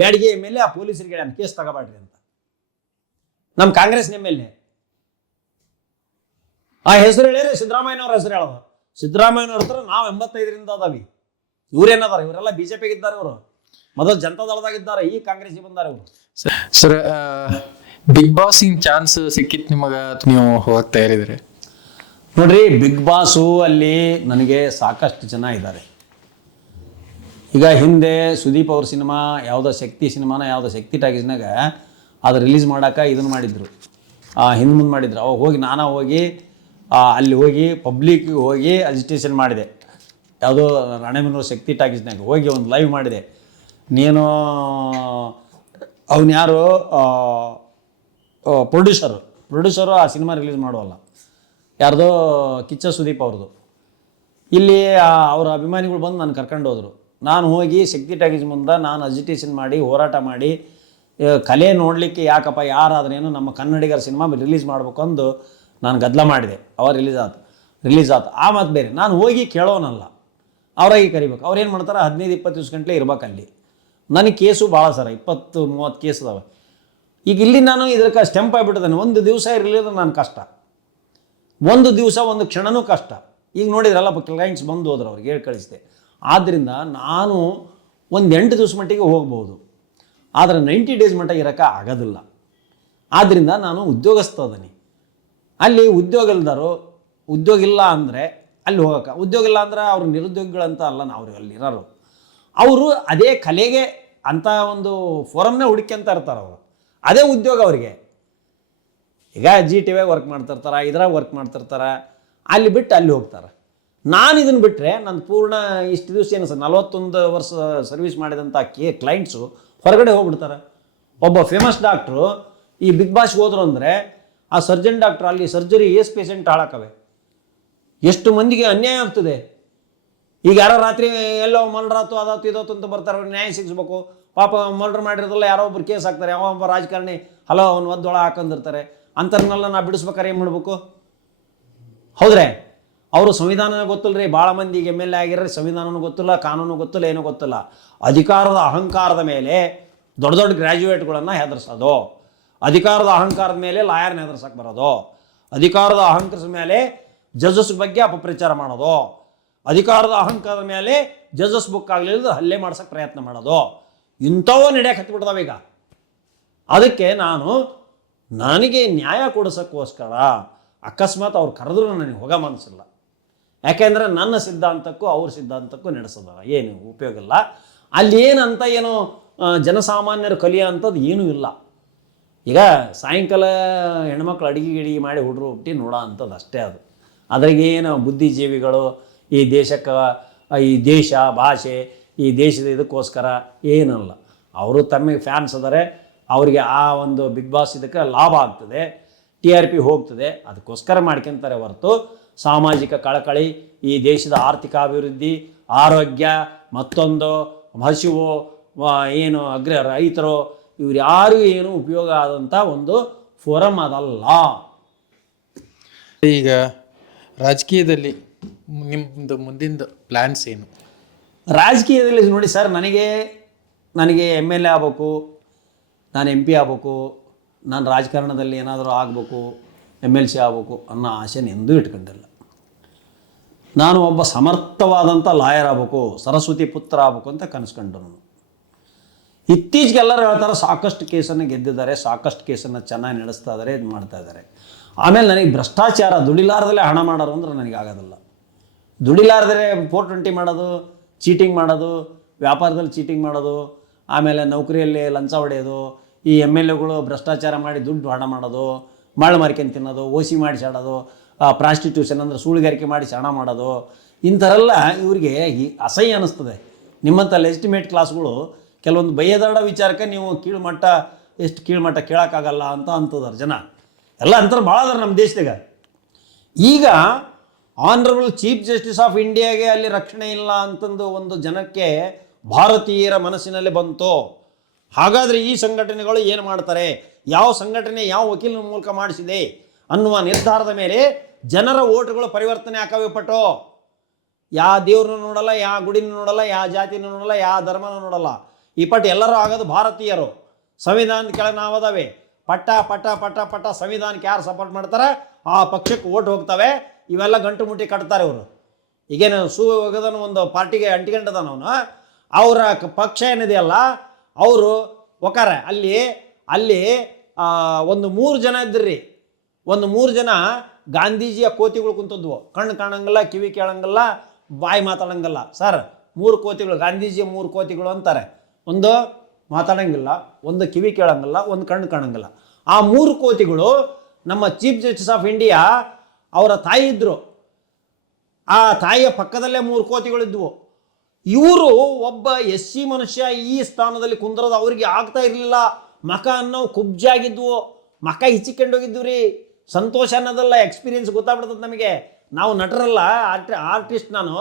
ಬ್ಯಾಡಿಗೆ MLA ಆ ಪೊಲೀಸರಿಗೆ ನಾನು ಕೇಸ್ ತಗೋಬೇಡ್ರಿ ಅಂತ. ನಮ್ಮ ಕಾಂಗ್ರೆಸ್ MLA ಆ ಹೆಸರು ಹೇಳಿರಿ, ಸಿದ್ದರಾಮಯ್ಯನವ್ರ ಹೆಸರು ಹೇಳೋದು. ಸಿದ್ದರಾಮಯ್ಯನವ್ರ ಹತ್ರ ನಾವು 85ರಿಂದ ಅದಾವಿ. ಇವ್ರೇನದಾರ? ಇವರೆಲ್ಲ BJPಗೆ ಇದ್ದಾರೆ. ಇವರು ಮೊದಲು ಜನತಾದಳದಾಗಿದ್ದಾರೆ, ಈ ಕಾಂಗ್ರೆಸ್ಗೆ ಬಂದಾರೆ ಇವರು. ಸರ್, ಬಿಗ್ ಬಾಸ್ ಚಾನ್ಸ್ ಸಿಕ್ಕಿತ್ತು ನಿಮಗ, ನೀವು ಹೋಗಕ್ಕೆ ತಯಾರಿದ್ದೀರಿ? ನೋಡ್ರಿ, ಬಿಗ್ ಬಾಸು ಅಲ್ಲಿ ನನಗೆ ಸಾಕಷ್ಟು ಜನ ಇದ್ದಾರೆ. ಈಗ ಹಿಂದೆ ಸುದೀಪ್ ಅವ್ರ ಸಿನಿಮಾ ಯಾವುದೋ ಶಕ್ತಿ ಸಿನಿಮಾನ, ಯಾವುದೋ ಶಕ್ತಿ ಟಾಕೀಸ್ನಾಗ ಅದು ರಿಲೀಸ್ ಮಾಡೋಕೆ ಇದನ್ನು ಮಾಡಿದ್ರು, ಹಿಂದೆ ಮುಂದೆ ಮಾಡಿದ್ರು. ಅವಾಗ ಹೋಗಿ ನಾನು ಹೋಗಿ ಅಲ್ಲಿ ಹೋಗಿ ಪಬ್ಲಿಕ್ಗೆ ಹೋಗಿ ಅಜಿಟೇಷನ್ ಮಾಡಿದೆ. ಯಾವುದೋ ರಾಣೆಬೆನ್ನೂರು ಶಕ್ತಿ ಟಾಕೀಸ್ನಾಗ ಹೋಗಿ ಒಂದು ಲೈವ್ ಮಾಡಿದೆ. ನೀನು ಅವನು ಯಾರು ಪ್ರೊಡ್ಯೂಸರು ಆ ಸಿನಿಮಾ ರಿಲೀಸ್ ಮಾಡುವಲ್ಲ, ಯಾರ್ದೋ ಕಿಚ್ಚ ಸುದೀಪ್ ಅವ್ರದ್ದು. ಇಲ್ಲಿ ಅವರ ಅಭಿಮಾನಿಗಳು ಬಂದು ನಾನು ಕರ್ಕೊಂಡು ಹೋದರು. ನಾನು ಹೋಗಿ ಶಕ್ತಿ ಟಾಕೀಸ್ ಮುಂದೆ ನಾನು ಅಜಿಟೇಷನ್ ಮಾಡಿ, ಹೋರಾಟ ಮಾಡಿ, ಕಲೆ ನೋಡಲಿಕ್ಕೆ ಯಾಕಪ್ಪ, ಯಾರಾದ್ರೇನು ನಮ್ಮ ಕನ್ನಡಿಗರ ಸಿನಿಮಾ ರಿಲೀಸ್ ಮಾಡ್ಬೇಕು ಅಂದು ನಾನು ಗದ್ದಲ ಮಾಡಿದೆ. ಅವಾಗ ರಿಲೀಸ್ ಆಯ್ತು. ಆ ಮಾತು ಬೇರೆ. ನಾನು ಹೋಗಿ ಕೇಳೋನಲ್ಲ, ಅವರಾಗಿ ಕರಿಬೇಕು. ಅವ್ರೇನು ಮಾಡ್ತಾರೆ, 15-20 ದಿವಸ ಗಂಟಲೆ ಇರ್ಬೇಕಲ್ಲಿ. ನನಗೆ ಕೇಸು ಭಾಳ ಸರ, 20-30 ಕೇಸ್ ಅದಾವೆ. ಈಗ ಇಲ್ಲಿ ನಾನು ಇದಕ್ಕೆ ಸ್ಟೆಂಪ್ ಆಗಿಬಿಟ್ಟಿದ್ದಾನೆ. ಒಂದು ದಿವಸ ಇರಲಿಲ್ಲ ನಾನು ಕಷ್ಟ, ಒಂದು ದಿವಸ ಒಂದು ಕ್ಷಣನೂ ಕಷ್ಟ. ಈಗ ನೋಡಿದ್ರಲ್ಲ, ಕ್ಲೈಂಟ್ಸ್ ಬಂದು ಹೋದ್ರು, ಅವ್ರಿಗೆ ಹೇಳಿ ಕಳಿಸಿದೆ. ಆದ್ದರಿಂದ ನಾನು ಒಂದು 8 ದಿವಸ ಮಟ್ಟಿಗೆ ಹೋಗ್ಬೋದು, ಆದರೆ 90 ಡೇಸ್ ಮಟ್ಟ ಇರೋಕ್ಕೆ ಆಗೋದಿಲ್ಲ. ಆದ್ದರಿಂದ ನಾನು ಉದ್ಯೋಗಸ್ಥ ಅದೀನಿ. ಅಲ್ಲಿ ಉದ್ಯೋಗ ಇಲ್ಲ ಅಂದರೆ ಅಲ್ಲಿ ಹೋಗೋಕೆ, ಉದ್ಯೋಗ ಇಲ್ಲ ಅಂದ್ರೆ ಅವ್ರು ನಿರುದ್ಯೋಗಿಗಳಂತ ಅಲ್ಲ, ನಾವು ಅಲ್ಲಿರೋರು. ಅವರು ಅದೇ ಕಲೆಗೆ ಅಂಥ ಒಂದು ಫೋರಮ್ನೇ ಹುಡುಕ್ಯಂತ ಇರ್ತಾರೆ. ಅವರು ಅದೇ ಉದ್ಯೋಗ ಅವರಿಗೆ. ಈಗ GTVಗೆ ವರ್ಕ್ ಮಾಡ್ತಿರ್ತಾರೆ, ಇದ್ರಾಗ ವರ್ಕ್ ಮಾಡ್ತಿರ್ತಾರೆ, ಅಲ್ಲಿ ಬಿಟ್ಟು ಅಲ್ಲಿ ಹೋಗ್ತಾರೆ. ನಾನು ಇದನ್ನು ಬಿಟ್ಟರೆ ನನ್ನ ಪೂರ್ಣ ಇಷ್ಟು ದಿವಸ ಏನು 41 ವರ್ಷ ಸರ್ವಿಸ್ ಮಾಡಿದಂಥ ಕ್ಲೈಂಟ್ಸು ಹೊರಗಡೆ ಹೋಗ್ಬಿಡ್ತಾರೆ. ಒಬ್ಬ ಫೇಮಸ್ ಡಾಕ್ಟ್ರು ಈ ಬಿಗ್ ಬಾಸ್ಗೆ ಹೋದ್ರು ಅಂದರೆ ಆ ಸರ್ಜನ್ ಡಾಕ್ಟ್ರು ಅಲ್ಲಿ ಸರ್ಜರಿ ಪೇಷಂಟ್ ಹಾಳಾಕವೆ, ಎಷ್ಟು ಮಂದಿಗೆ ಅನ್ಯಾಯ ಆಗ್ತದೆ. ಈಗ ಯಾರೋ ರಾತ್ರಿ ಎಲ್ಲೋ ಮಲ್ರಾತು ಅದಾತು ಇದಾತು ಅಂತ ಬರ್ತಾರೆ, ಅವ್ರಿಗೆ ನ್ಯಾಯ ಸಿಗಿಸ್ಬೇಕು. ಪಾಪ ಮರ್ಡರ್ ಮಾಡಿರೋದಲ್ಲ ಯಾರೋ ಒಬ್ರು ಕೇಸ್ ಹಾಕ್ತಾರೆ, ಯಾವ ಒಬ್ಬ ರಾಜಕಾರಣಿ ಹಲೋ ಅವ್ನು ಒದ್ದೊಳ ಹಾಕೊಂಡಿರ್ತಾರೆ, ಅಂಥವ್ರನ್ನೆಲ್ಲ ನಾ ಬಿಡಿಸ್ಬೇಕಾರೆ ಏನು ಮಾಡಬೇಕು? ಹೌದ್ರೆ ಅವರು ಸಂವಿಧಾನ ಗೊತ್ತಿಲ್ಲ ರೀ, ಭಾಳ ಮಂದಿಗೆ ಎಮ್ ಎಲ್ ಎ ಆಗಿರ್ರಿ, ಸಂವಿಧಾನನೂ ಗೊತ್ತಿಲ್ಲ, ಕಾನೂನು ಗೊತ್ತಿಲ್ಲ, ಏನೂ ಗೊತ್ತಿಲ್ಲ. ಅಧಿಕಾರದ ಅಹಂಕಾರದ ಮೇಲೆ ದೊಡ್ಡ ದೊಡ್ಡ ಗ್ರ್ಯಾಜುಯೇಟ್ಗಳನ್ನು ಹೆದರ್ಸೋದು, ಅಧಿಕಾರದ ಅಹಂಕಾರದ ಮೇಲೆ ಲಾಯರ್ನ ಹೆದರ್ಸಕ್ಕೆ ಬರೋದು, ಅಧಿಕಾರದ ಅಹಂಕಾರದ ಮೇಲೆ ಜಜಸ್ ಬಗ್ಗೆ ಅಪಪ್ರಚಾರ ಮಾಡೋದು, ಅಧಿಕಾರದ ಅಹಂಕಾರದ ಮೇಲೆ ಜಜಸ್ ಬುಕ್ ಆಗಲಿಲ್ಲ ಹಲ್ಲೆ ಮಾಡ್ಸೋಕ್ಕೆ ಪ್ರಯತ್ನ ಮಾಡೋದು, ಇಂಥವೋ ನಡೆಯಕ್ಕೆ ಹತ್ಬಿಡ್ತಾವೆ ಈಗ. ಅದಕ್ಕೆ ನನಗೆ ನ್ಯಾಯ ಕೊಡಿಸೋಕ್ಕೋಸ್ಕರ ಅಕಸ್ಮಾತ್ ಅವ್ರು ಕರೆದ್ರೂ ನನಗೆ ಹೋಗೋ ಮನಸ್ಸಿಲ್ಲ. ಯಾಕೆಂದರೆ ನನ್ನ ಸಿದ್ಧಾಂತಕ್ಕೂ ಅವ್ರ ಸಿದ್ಧಾಂತಕ್ಕೂ ನಡೆಸೋದ ಏನು ಉಪಯೋಗ ಇಲ್ಲ. ಅಲ್ಲಿ ಏನಂತ ಏನು ಜನಸಾಮಾನ್ಯರು ಕಲಿಯೋ ಅಂಥದ್ದು ಏನೂ ಇಲ್ಲ. ಈಗ ಸಾಯಂಕಾಲ ಹೆಣ್ಮಕ್ಳು ಅಡಿಗೆ ಮಾಡಿ ಹುಡುಗರು ಹುಟ್ಟಿ ನೋಡೋ ಅಂಥದ್ದು ಅಷ್ಟೇ ಅದು. ಅದ್ರಾಗೇನು ಬುದ್ಧಿಜೀವಿಗಳು ಈ ದೇಶಕ್ಕೆ, ಈ ದೇಶ ಭಾಷೆ ಈ ದೇಶದ ಇದಕ್ಕೋಸ್ಕರ ಏನಲ್ಲ. ಅವರು ತಮಗೆ ಫ್ಯಾನ್ಸ್ ಅದಾರೆ, ಅವರಿಗೆ ಆ ಒಂದು ಬಿಗ್ ಬಾಸ್ ಇದಕ್ಕೆ ಲಾಭ ಆಗ್ತದೆ, TRP ಹೋಗ್ತದೆ, ಅದಕ್ಕೋಸ್ಕರ ಮಾಡ್ಕೊತಾರೆ ಹೊರತು ಸಾಮಾಜಿಕ ಕಳಕಳಿ, ಈ ದೇಶದ ಆರ್ಥಿಕ ಅಭಿವೃದ್ಧಿ, ಆರೋಗ್ಯ, ಮತ್ತೊಂದು ಹಸಿವು, ಏನು ರೈತರು ಇವ್ರು ಯಾರಿಗೂ ಏನು ಉಪಯೋಗ ಆದಂಥ ಒಂದು ಫೋರಮ್ ಅದಲ್ಲ. ಈಗ ರಾಜಕೀಯದಲ್ಲಿ ನಿಮ್ಮದು ಮುಂದಿನ ಪ್ಲ್ಯಾನ್ಸ್ ಏನು? ರಾಜಕೀಯದಲ್ಲಿ ನೋಡಿ ಸರ್, ನನಗೆ MLA ಆಗಬೇಕು, ನಾನು MP ಆಗಬೇಕು, ನಾನು ರಾಜಕಾರಣದಲ್ಲಿ ಏನಾದರೂ ಆಗಬೇಕು, MLC ಆಗಬೇಕು ಅನ್ನೋ ಆಸೆನ ಎಂದೂ ಇಟ್ಕೊಂಡಿಲ್ಲ. ನಾನು ಒಬ್ಬ ಸಮರ್ಥವಾದಂಥ ಲಾಯರ್ ಆಗಬೇಕು, ಸರಸ್ವತಿ ಪುತ್ರ ಆಗಬೇಕು ಅಂತ ಕನಸ್ಕೊಂಡನು. ಇತ್ತೀಚೆಗೆ ಎಲ್ಲರೂ ಹೇಳ್ತಾರೆ ಸಾಕಷ್ಟು ಕೇಸನ್ನು ಗೆದ್ದಿದ್ದಾರೆ, ಸಾಕಷ್ಟು ಕೇಸನ್ನು ಚೆನ್ನಾಗಿ ನಡೆಸ್ತಾ ಇದ್ದಾರೆ, ಇದು ಮಾಡ್ತಾ ಇದ್ದಾರೆ. ಆಮೇಲೆ ನನಗೆ ಭ್ರಷ್ಟಾಚಾರ, ದುಡಿಲಾರ್ದಲ್ಲೇ ಹಣ ಮಾಡೋರು ಅಂದ್ರೆ ನನಗೆ ಆಗೋದಿಲ್ಲ. ದುಡಿಲಾರ್ದರೆ 420 ಮಾಡೋದು, ಚೀಟಿಂಗ್ ಮಾಡೋದು, ವ್ಯಾಪಾರದಲ್ಲಿ ಚೀಟಿಂಗ್ ಮಾಡೋದು, ಆಮೇಲೆ ನೌಕರಿಯಲ್ಲಿ ಲಂಚ ಹೊಡೆಯೋದು, ಈ MLAಗಳು ಭ್ರಷ್ಟಾಚಾರ ಮಾಡಿ ದುಡ್ಡು ಹಣ ಮಾಡೋದು, ಮಳ್ಳು ಮಾರ್ಕೊಂಡು ತಿನ್ನೋದು, ಓಸಿ ಮಾಡಿಸಿ ಆಡೋದು, ಪ್ರಾಸ್ಟಿಟ್ಯೂಷನ್ ಅಂದರೆ ಸುಳ್ಳುಗಾರಿಕೆ ಮಾಡಿಸಿ ಹಣ ಮಾಡೋದು, ಇಂಥರೆಲ್ಲ ಇವರಿಗೆ ಅಸಹ್ಯ ಅನ್ನಿಸ್ತದೆ. ನಿಮ್ಮಂಥ ಲೆಜಿಟಿಮೇಟ್ ಕ್ಲಾಸ್ಗಳು ಕೆಲವೊಂದು ಬಯ್ಯದಾಡ ವಿಚಾರಕ್ಕೆ ನೀವು ಕೀಳುಮಟ್ಟ ಎಷ್ಟು ಕೀಳುಮಟ್ಟ ಕೇಳೋಕ್ಕಾಗಲ್ಲ ಅಂತದಾರೆ ಜನ ಎಲ್ಲ ಅಂತಾರೆ, ಭಾಳ ಅದಾರೆ ನಮ್ಮ ದೇಶದಾಗ. ಈಗ ಆನರಬಲ್ ಚೀಫ್ ಜಸ್ಟಿಸ್ ಆಫ್ ಇಂಡಿಯಾಗೆ ಅಲ್ಲಿ ರಕ್ಷಣೆ ಇಲ್ಲ ಅಂತಂದು ಒಂದು ಜನಕ್ಕೆ ಭಾರತೀಯರ ಮನಸ್ಸಿನಲ್ಲಿ ಬಂತು. ಹಾಗಾದರೆ ಈ ಸಂಘಟನೆಗಳು ಏನು ಮಾಡ್ತಾರೆ, ಯಾವ ಸಂಘಟನೆ ಯಾವ ವಕೀಲನ ಮೂಲಕ ಮಾಡಿಸಿದೆ ಅನ್ನುವ ನಿರ್ಧಾರದ ಮೇಲೆ ಜನರ ಓಟುಗಳು ಪರಿವರ್ತನೆ ಆಕವಿಪಟ್ಟು. ಯಾವ ದೇವ್ರನ್ನ ನೋಡಲ್ಲ, ಯಾವ ಗುಡಿನ ನೋಡಲ್ಲ, ಯಾವ ಜಾತಿನ ನೋಡಲ್ಲ, ಯಾವ ಧರ್ಮನ ನೋಡಲ್ಲ, ಈ ಪಟ್ಟು ಎಲ್ಲರೂ ಆಗೋದು ಭಾರತೀಯರು. ಸಂವಿಧಾನದ ಕೆಳಗೆ ನಾವು ಅದಾವೆ, ಪಟ್ಟ ಪಟ್ಟ ಪಟ್ಟ ಪಟ್ಟ ಸಂವಿಧಾನಕ್ಕೆ ಯಾರು ಸಪೋರ್ಟ್ ಮಾಡ್ತಾರೆ ಆ ಪಕ್ಷಕ್ಕೆ ಓಟ್ ಹೋಗ್ತವೆ. ಇವೆಲ್ಲ ಗಂಟು ಮುಟ್ಟಿ ಕಟ್ತಾರೆ ಇವರು. ಈಗೇನು ಹೋಗೋದನ್ನು ಒಂದು ಪಾರ್ಟಿಗೆ ಅಂಟಿಕೊಂಡದನವನು, ಅವರ ಪಕ್ಷ ಏನಿದೆಯಲ್ಲ ಅವರು ಒಕ್ಕಾರೆ ಅಲ್ಲಿ ಒಂದು 3 ಜನ ಇದ್ರಿ. ಒಂದು 3 ಜನ ಗಾಂಧೀಜಿಯ ಕೋತಿಗಳು ಕುಂತದ್ವು. ಕಣ್ಣು ಕಾಣಂಗಿಲ್ಲ, ಕಿವಿ ಕೇಳಂಗಿಲ್ಲ, ಬಾಯಿ ಮಾತಾಡಂಗಿಲ್ಲ. ಸರ್ 3 ಕೋತಿಗಳು, ಗಾಂಧೀಜಿಯ 3 ಕೋತಿಗಳು ಅಂತಾರೆ. ಒಂದು ಮಾತಾಡಂಗಿಲ್ಲ, ಒಂದು ಕಿವಿ ಕೇಳಂಗಿಲ್ಲ, ಒಂದು ಕಣ್ಣು ಕಾಣಂಗಿಲ್ಲ. ಆ 3 ಕೋತಿಗಳು ನಮ್ಮ ಚೀಫ್ ಜಸ್ಟಿಸ್ ಆಫ್ ಇಂಡಿಯಾ ಅವರ ತಾಯಿ ಇದ್ದರು. ಆ ತಾಯಿಯ ಪಕ್ಕದಲ್ಲೇ 3 ಕೋತಿಗಳಿದ್ವು. ಇವರು ಒಬ್ಬ SC ಮನುಷ್ಯ ಈ ಸ್ಥಾನದಲ್ಲಿ ಕುಂದ್ರೋದು ಅವ್ರಿಗೆ ಆಗ್ತಾ ಇರಲಿಲ್ಲ. ಮಖ ಅನ್ನೋ ಕುಬ್ಜಾಗಿದ್ವು, ಮಖ ಹಿಚ್ಚಿಕೊಂಡೋಗಿದ್ವು ರೀ. ಸಂತೋಷ ಅನ್ನೋದಲ್ಲ, ಎಕ್ಸ್ಪೀರಿಯನ್ಸ್ ಗೊತ್ತಾಗ್ಬಿಡ್ತದೆ ನಮಗೆ. ನಾವು ನಟರಲ್ಲ, ಆರ್ಟಿಸ್ಟ್. ನಾನು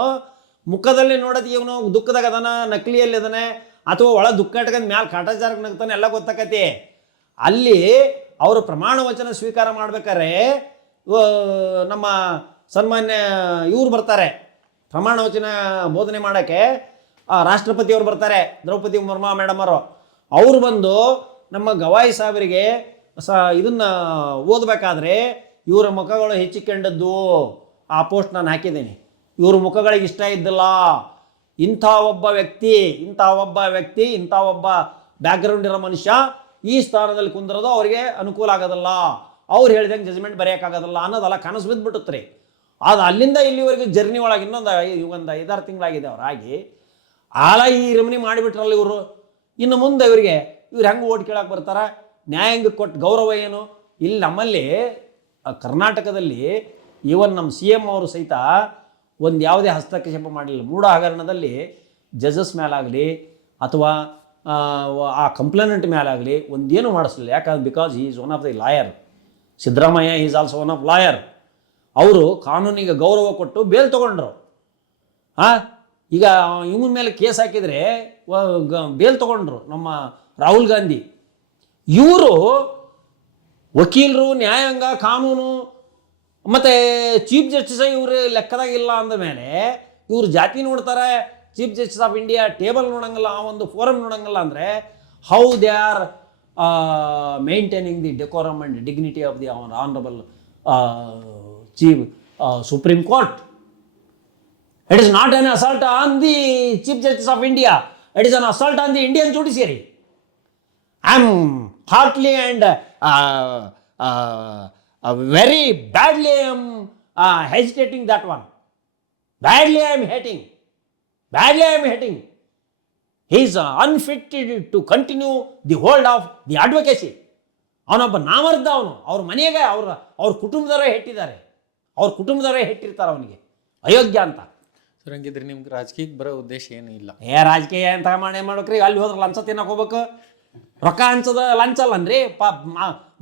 ಮುಖದಲ್ಲಿ ನೋಡೋದು ಇವನು ದುಃಖದಾಗ ಅದಾನ, ನಕಲಿಯಲ್ಲಿ ಅದಾನೆ, ಅಥವಾ ಒಳ ದುಃಖ ಇಟ್ಕೊಂಡು ಮ್ಯಾಲೆ ಕಾಟಾಚಾರಕ್ಕೆ ನಗ್ತಾನೆ, ಎಲ್ಲ ಗೊತ್ತಾಕತಿ. ಅಲ್ಲಿ ಅವರು ಪ್ರಮಾಣ ವಚನ ಸ್ವೀಕಾರ ಮಾಡ್ಬೇಕಾದ್ರೆ ನಮ್ಮ ಸನ್ಮಾನ್ಯ ಇವ್ರು ಬರ್ತಾರೆ, ಪ್ರಮಾಣ ವಚನ ಬೋಧನೆ ಮಾಡೋಕ್ಕೆ ರಾಷ್ಟ್ರಪತಿಯವರು ಬರ್ತಾರೆ, ದ್ರೌಪದಿ ಮುರ್ಮು ಮೇಡಮ್ ಅವರು ಬಂದು ನಮ್ಮ ಗವಾಯಿ ಸಾಹೇಬರಿಗೆ ಇದನ್ನು ಓದಬೇಕಾದ್ರೆ ಇವರ ಮುಖಗಳು ಹೆಚ್ಚಿಕೊಂಡದ್ದು. ಆ ಪೋಸ್ಟ್ ನಾನು ಹಾಕಿದ್ದೀನಿ. ಇವ್ರ ಮುಖಗಳಿಗೆ ಇಷ್ಟ ಇದ್ದಿಲ್ಲ. ಇಂಥ ಒಬ್ಬ ವ್ಯಕ್ತಿ, ಇಂಥ ಒಬ್ಬ ಬ್ಯಾಕ್ಗ್ರೌಂಡ್ ಇರೋ ಮನುಷ್ಯ ಈ ಸ್ಥಾನದಲ್ಲಿ ಕುಂದಿರೋದು ಅವರಿಗೆ ಅನುಕೂಲ ಆಗೋದಿಲ್ಲ, ಅವ್ರು ಹೇಳಿದಂಗೆ ಜಜ್ಮೆಂಟ್ ಬರೆಯೋಕ್ಕಾಗೋದಿಲ್ಲ ಅನ್ನೋದಲ್ಲ ಕನಸು ಬಿದ್ದುಬಿಟ್ಟುತ್ತೆ ರೀ. ಅದು ಅಲ್ಲಿಂದ ಇಲ್ಲಿವರೆಗೆ ಜರ್ನಿ ಒಳಗೆ ಒಂದು 5-6 ತಿಂಗಳಾಗಿದೆ ಅವರಾಗಿ. ಈ ರೆಮನಿ ಮಾಡಿಬಿಟ್ರಲ್ಲ ಇವರು. ಇನ್ನು ಮುಂದೆ ಇವ್ರು ಹೆಂಗೆ ಓಟ್ ಕೇಳಕ್ಕೆ ಬರ್ತಾರೆ? ನ್ಯಾಯಾಂಗ ಕೊಟ್ಟು ಗೌರವ ಏನು? ಇಲ್ಲಿ ನಮ್ಮಲ್ಲಿ ಕರ್ನಾಟಕದಲ್ಲಿ ಈವನ್ ನಮ್ಮ CM ಅವರು ಸಹಿತ ಒಂದು ಯಾವುದೇ ಹಸ್ತಕ್ಷೇಪ ಮಾಡಲಿಲ್ಲ. ಮೂಢ ಹಗರಣದಲ್ಲಿ ಜಜಸ್ ಮೇಲಾಗಲಿ ಅಥವಾ ಆ ಕಂಪ್ಲೇನೆಂಟ್ ಮೇಲಾಗಲಿ ಒಂದೇನು ಮಾಡಿಸಲಿಲ್ಲ. ಯಾಕಂದ್ರೆ because he is one of the lawyer. Siddaramaiah is also one of lawyer. ಅವರು ಕಾನೂನಿಗೆ ಗೌರವ ಕೊಟ್ಟು ಬೇಲ್ ತೊಗೊಂಡ್ರು. ಈಗ ಇವನ ಮೇಲೆ ಕೇಸ್ ಹಾಕಿದರೆ ಬೇಲ್ ತೊಗೊಂಡ್ರು ನಮ್ಮ ರಾಹುಲ್ ಗಾಂಧಿ. ಇವರು ವಕೀಲರು, ನ್ಯಾಯಾಂಗ, ಕಾನೂನು ಮತ್ತು ಚೀಫ್ ಜಸ್ಟಿಸ್ ಇವರು ಲೆಕ್ಕದಾಗಿಲ್ಲ ಅಂದಮೇಲೆ ಇವರು ಜಾತಿ ನೋಡ್ತಾರೆ, chief justice of India table ನೋಡಂಗಿಲ್ಲ, ಆ ಒಂದು ಫೋರಮ್ ನೋಡಂಗಿಲ್ಲ ಅಂದರೆ how they are maintaining the decorum and dignity of the honourable chief supreme court. It is not an assault on the Chief Justice of India. It is an assault on the Indian judiciary. I am heartily and very badly hesitating that one. Badly I am hating. He is unfitted to continue the hold of the advocacy. ಅವನೊಬ್ಬ ನಾಮರ್ದ. ಅವನು ಅವ್ರ ಮನೆಗೆ ಅವ್ರ ಕುಟುಂಬದವರೇ ಹೆಟ್ಟಿರ್ತಾರೆ ಅವನಿಗೆ ಅಯೋಗ್ಯ ಅಂತ. Sir, ಹಂಗಿದ್ರೆ ನಿಮ್ಗೆ ರಾಜಕೀಯಕ್ಕೆ ಬರೋ ಉದ್ದೇಶ ಏನೂ ಇಲ್ಲ? ರಾಜಕೀಯ ಅಂತ ಮಾಡ್ಬೇಕ್ರಿ? ಅಲ್ಲಿ ಹೋದ್ರೆ ಲಂಚ ತಿನ್ನಕ್ಕೆ ಹೋಗ್ಬೇಕು. ರೊಕ್ಕ ಹಂಚದ ಲಂಚ ಅಲ್ಲನ್ರಿ.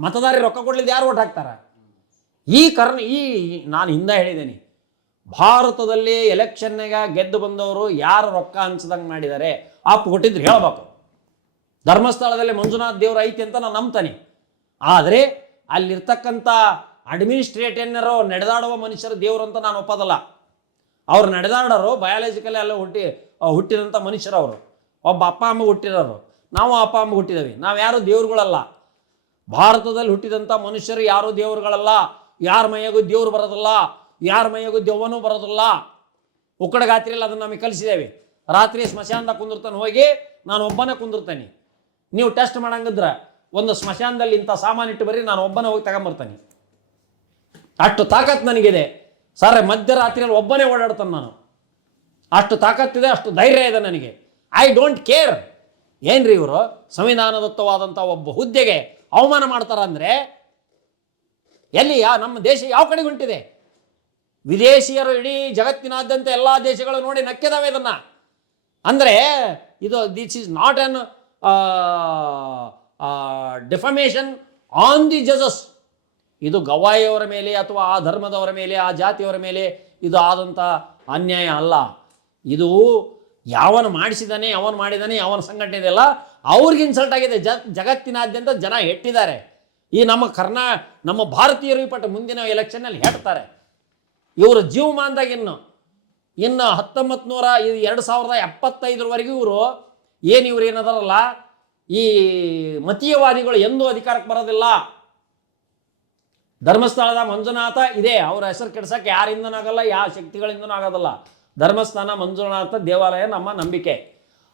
ಮತದಾರರಿಗೆ ರೊಕ್ಕ ಕೊಡ್ಲಿದ್ದು ಯಾರು ಓಟ್ ಹಾಕ್ತಾರ? ನಾನು ಹಿಂದೆ ಹೇಳಿದ್ದೇನೆ, ಭಾರತದಲ್ಲಿ ಎಲೆಕ್ಷನ್ಯಾಗ ಗೆದ್ದು ಬಂದವರು ಯಾರು ರೊಕ್ಕ ಹಂಚದಂಗೆ ಮಾಡಿದ್ದಾರೆ ಅಪ್ಪು ಕೊಟ್ಟಿದ್ರು ಹೇಳ್ಬೇಕು. ಧರ್ಮಸ್ಥಳದಲ್ಲಿ ಮಂಜುನಾಥ್ ದೇವ್ರು ಐತಿ ಅಂತ ನಾನು ನಂಬ್ತಾನೆ. ಆದರೆ ಅಲ್ಲಿರ್ತಕ್ಕಂಥ ಅಡ್ಮಿನಿಸ್ಟ್ರೇಟರ್ನರು ನಡೆದಾಡುವ ಮನುಷ್ಯರ ದೇವರು ಅಂತ ನಾನು ಒಪ್ಪೋದಲ್ಲ. ಅವ್ರು ನಡೆದಾಡೋರು ಬಯಾಲಜಿಕಲಿ ಎಲ್ಲ ಹುಟ್ಟಿದಂಥ ಮನುಷ್ಯರು. ಅವರು ಒಬ್ಬ ಅಪ್ಪ ಅಮ್ಮ ಹುಟ್ಟಿರೋರು, ನಾವು ಅಪ್ಪ ಅಮ್ಮ ಹುಟ್ಟಿದವಿ. ನಾವು ಯಾರು ದೇವ್ರುಗಳಲ್ಲ. ಭಾರತದಲ್ಲಿ ಹುಟ್ಟಿದಂಥ ಮನುಷ್ಯರು ಯಾರೂ ದೇವ್ರುಗಳಲ್ಲ. ಯಾರ ಮೈಯಾಗೂ ದೇವ್ರು ಬರೋದಿಲ್ಲ, ಯಾರ ಮೈಯಾಗೂ ದೆವ್ವನೂ ಬರೋದಿಲ್ಲ. ಉಕ್ಕಡಗಾತ್ರಿಯಲ್ಲಿ ಅದನ್ನು ನಮಗೆ ಕಲಿಸಿದ್ದೇವೆ. ರಾತ್ರಿ ಸ್ಮಶಾನದಾಗ ಕುಂದಿರ್ತಾನೆ, ಹೋಗಿ ನಾನು ಒಬ್ಬನೇ ಕುಂದಿರ್ತಾನೆ. ನೀವು ಟೆಸ್ಟ್ ಮಾಡಂಗಿದ್ರೆ ಒಂದು ಸ್ಮಶಾನದಲ್ಲಿ ಇಂಥ ಸಾಮಾನು ಇಟ್ಟು ಬರ್ರಿ, ನಾನು ಒಬ್ಬನೇ ಹೋಗಿ ತಗೊಂಬರ್ತಾನೆ. ಅಷ್ಟು ತಾಕತ್ತು ನನಗಿದೆ ಸರ್. ಮಧ್ಯರಾತ್ರಿಯಲ್ಲಿ ಒಬ್ಬನೇ ಓಡಾಡ್ತಾನೆ ನಾನು. ಅಷ್ಟು ತಾಕತ್ತಿದೆ, ಅಷ್ಟು ಧೈರ್ಯ ಇದೆ ನನಗೆ. I don't care. ಏನ್ರಿ ಇವರು ಸಂವಿಧಾನದತ್ತವಾದಂಥ ಒಬ್ಬ ಹುದ್ದೆಗೆ ಅವಮಾನ ಮಾಡ್ತಾರ ಅಂದರೆ ಎಲ್ಲಿ ನಮ್ಮ ದೇಶ ಯಾವ ಕಡೆಗೆ ಹೊಂಟಿದೆ? ವಿದೇಶಿಯರು ಇಡೀ ಜಗತ್ತಿನಾದ್ಯಂತ ಎಲ್ಲ ದೇಶಗಳು ನೋಡಿ ನಕ್ಕಿದಾವೆ ಇದನ್ನು. ಅಂದರೆ this is not an defamation on the ಜಜಸ್. ಇದು ಗವಾಯಿಯವರ ಮೇಲೆ ಅಥವಾ ಆ ಧರ್ಮದವರ ಮೇಲೆ, ಆ ಜಾತಿಯವರ ಮೇಲೆ ಇದು ಆದಂಥ ಅನ್ಯಾಯ ಅಲ್ಲ. ಇದು ಯಾವನು ಮಾಡಿಸಿದಾನೆ, ಯಾವನು ಮಾಡಿದಾನೆ, ಯಾವನ ಸಂಘಟನೆ ಇದೆಯಲ್ಲ ಅವ್ರಿಗೆ ಇನ್ಸಲ್ಟ್ ಆಗಿದೆ. ಜಗತ್ತಿನಾದ್ಯಂತ ಜನ ಹೆಟ್ಟಿದ್ದಾರೆ. ಈ ನಮ್ಮ ಭಾರತೀಯರು ಈ ಪಟ್ಟ ಮುಂದಿನ ಎಲೆಕ್ಷನ್ನಲ್ಲಿ ಹೆಟ್ತಾರೆ. ಇವರು ಜೀವಮಾನದಾಗ ಇನ್ನು 2075 ಇವರು ಏನದಾರಲ್ಲ, ಈ ಮತೀಯವಾದಿಗಳು ಎಂದೂ ಅಧಿಕಾರಕ್ಕೆ ಬರೋದಿಲ್ಲ. ಧರ್ಮಸ್ಥಳದ ಮಂಜುನಾಥ ಇದೆ, ಅವರ ಹೆಸರು ಕೆಡ್ಸಕ್ಕೆ ಯಾರಿಂದನೂ ಆಗಲ್ಲ, ಯಾವ ಶಕ್ತಿಗಳಿಂದನೂ ಆಗೋದಿಲ್ಲ. ಧರ್ಮಸ್ಥಾನ ಮಂಜುನಾಥ ದೇವಾಲಯ ನಮ್ಮ ನಂಬಿಕೆ.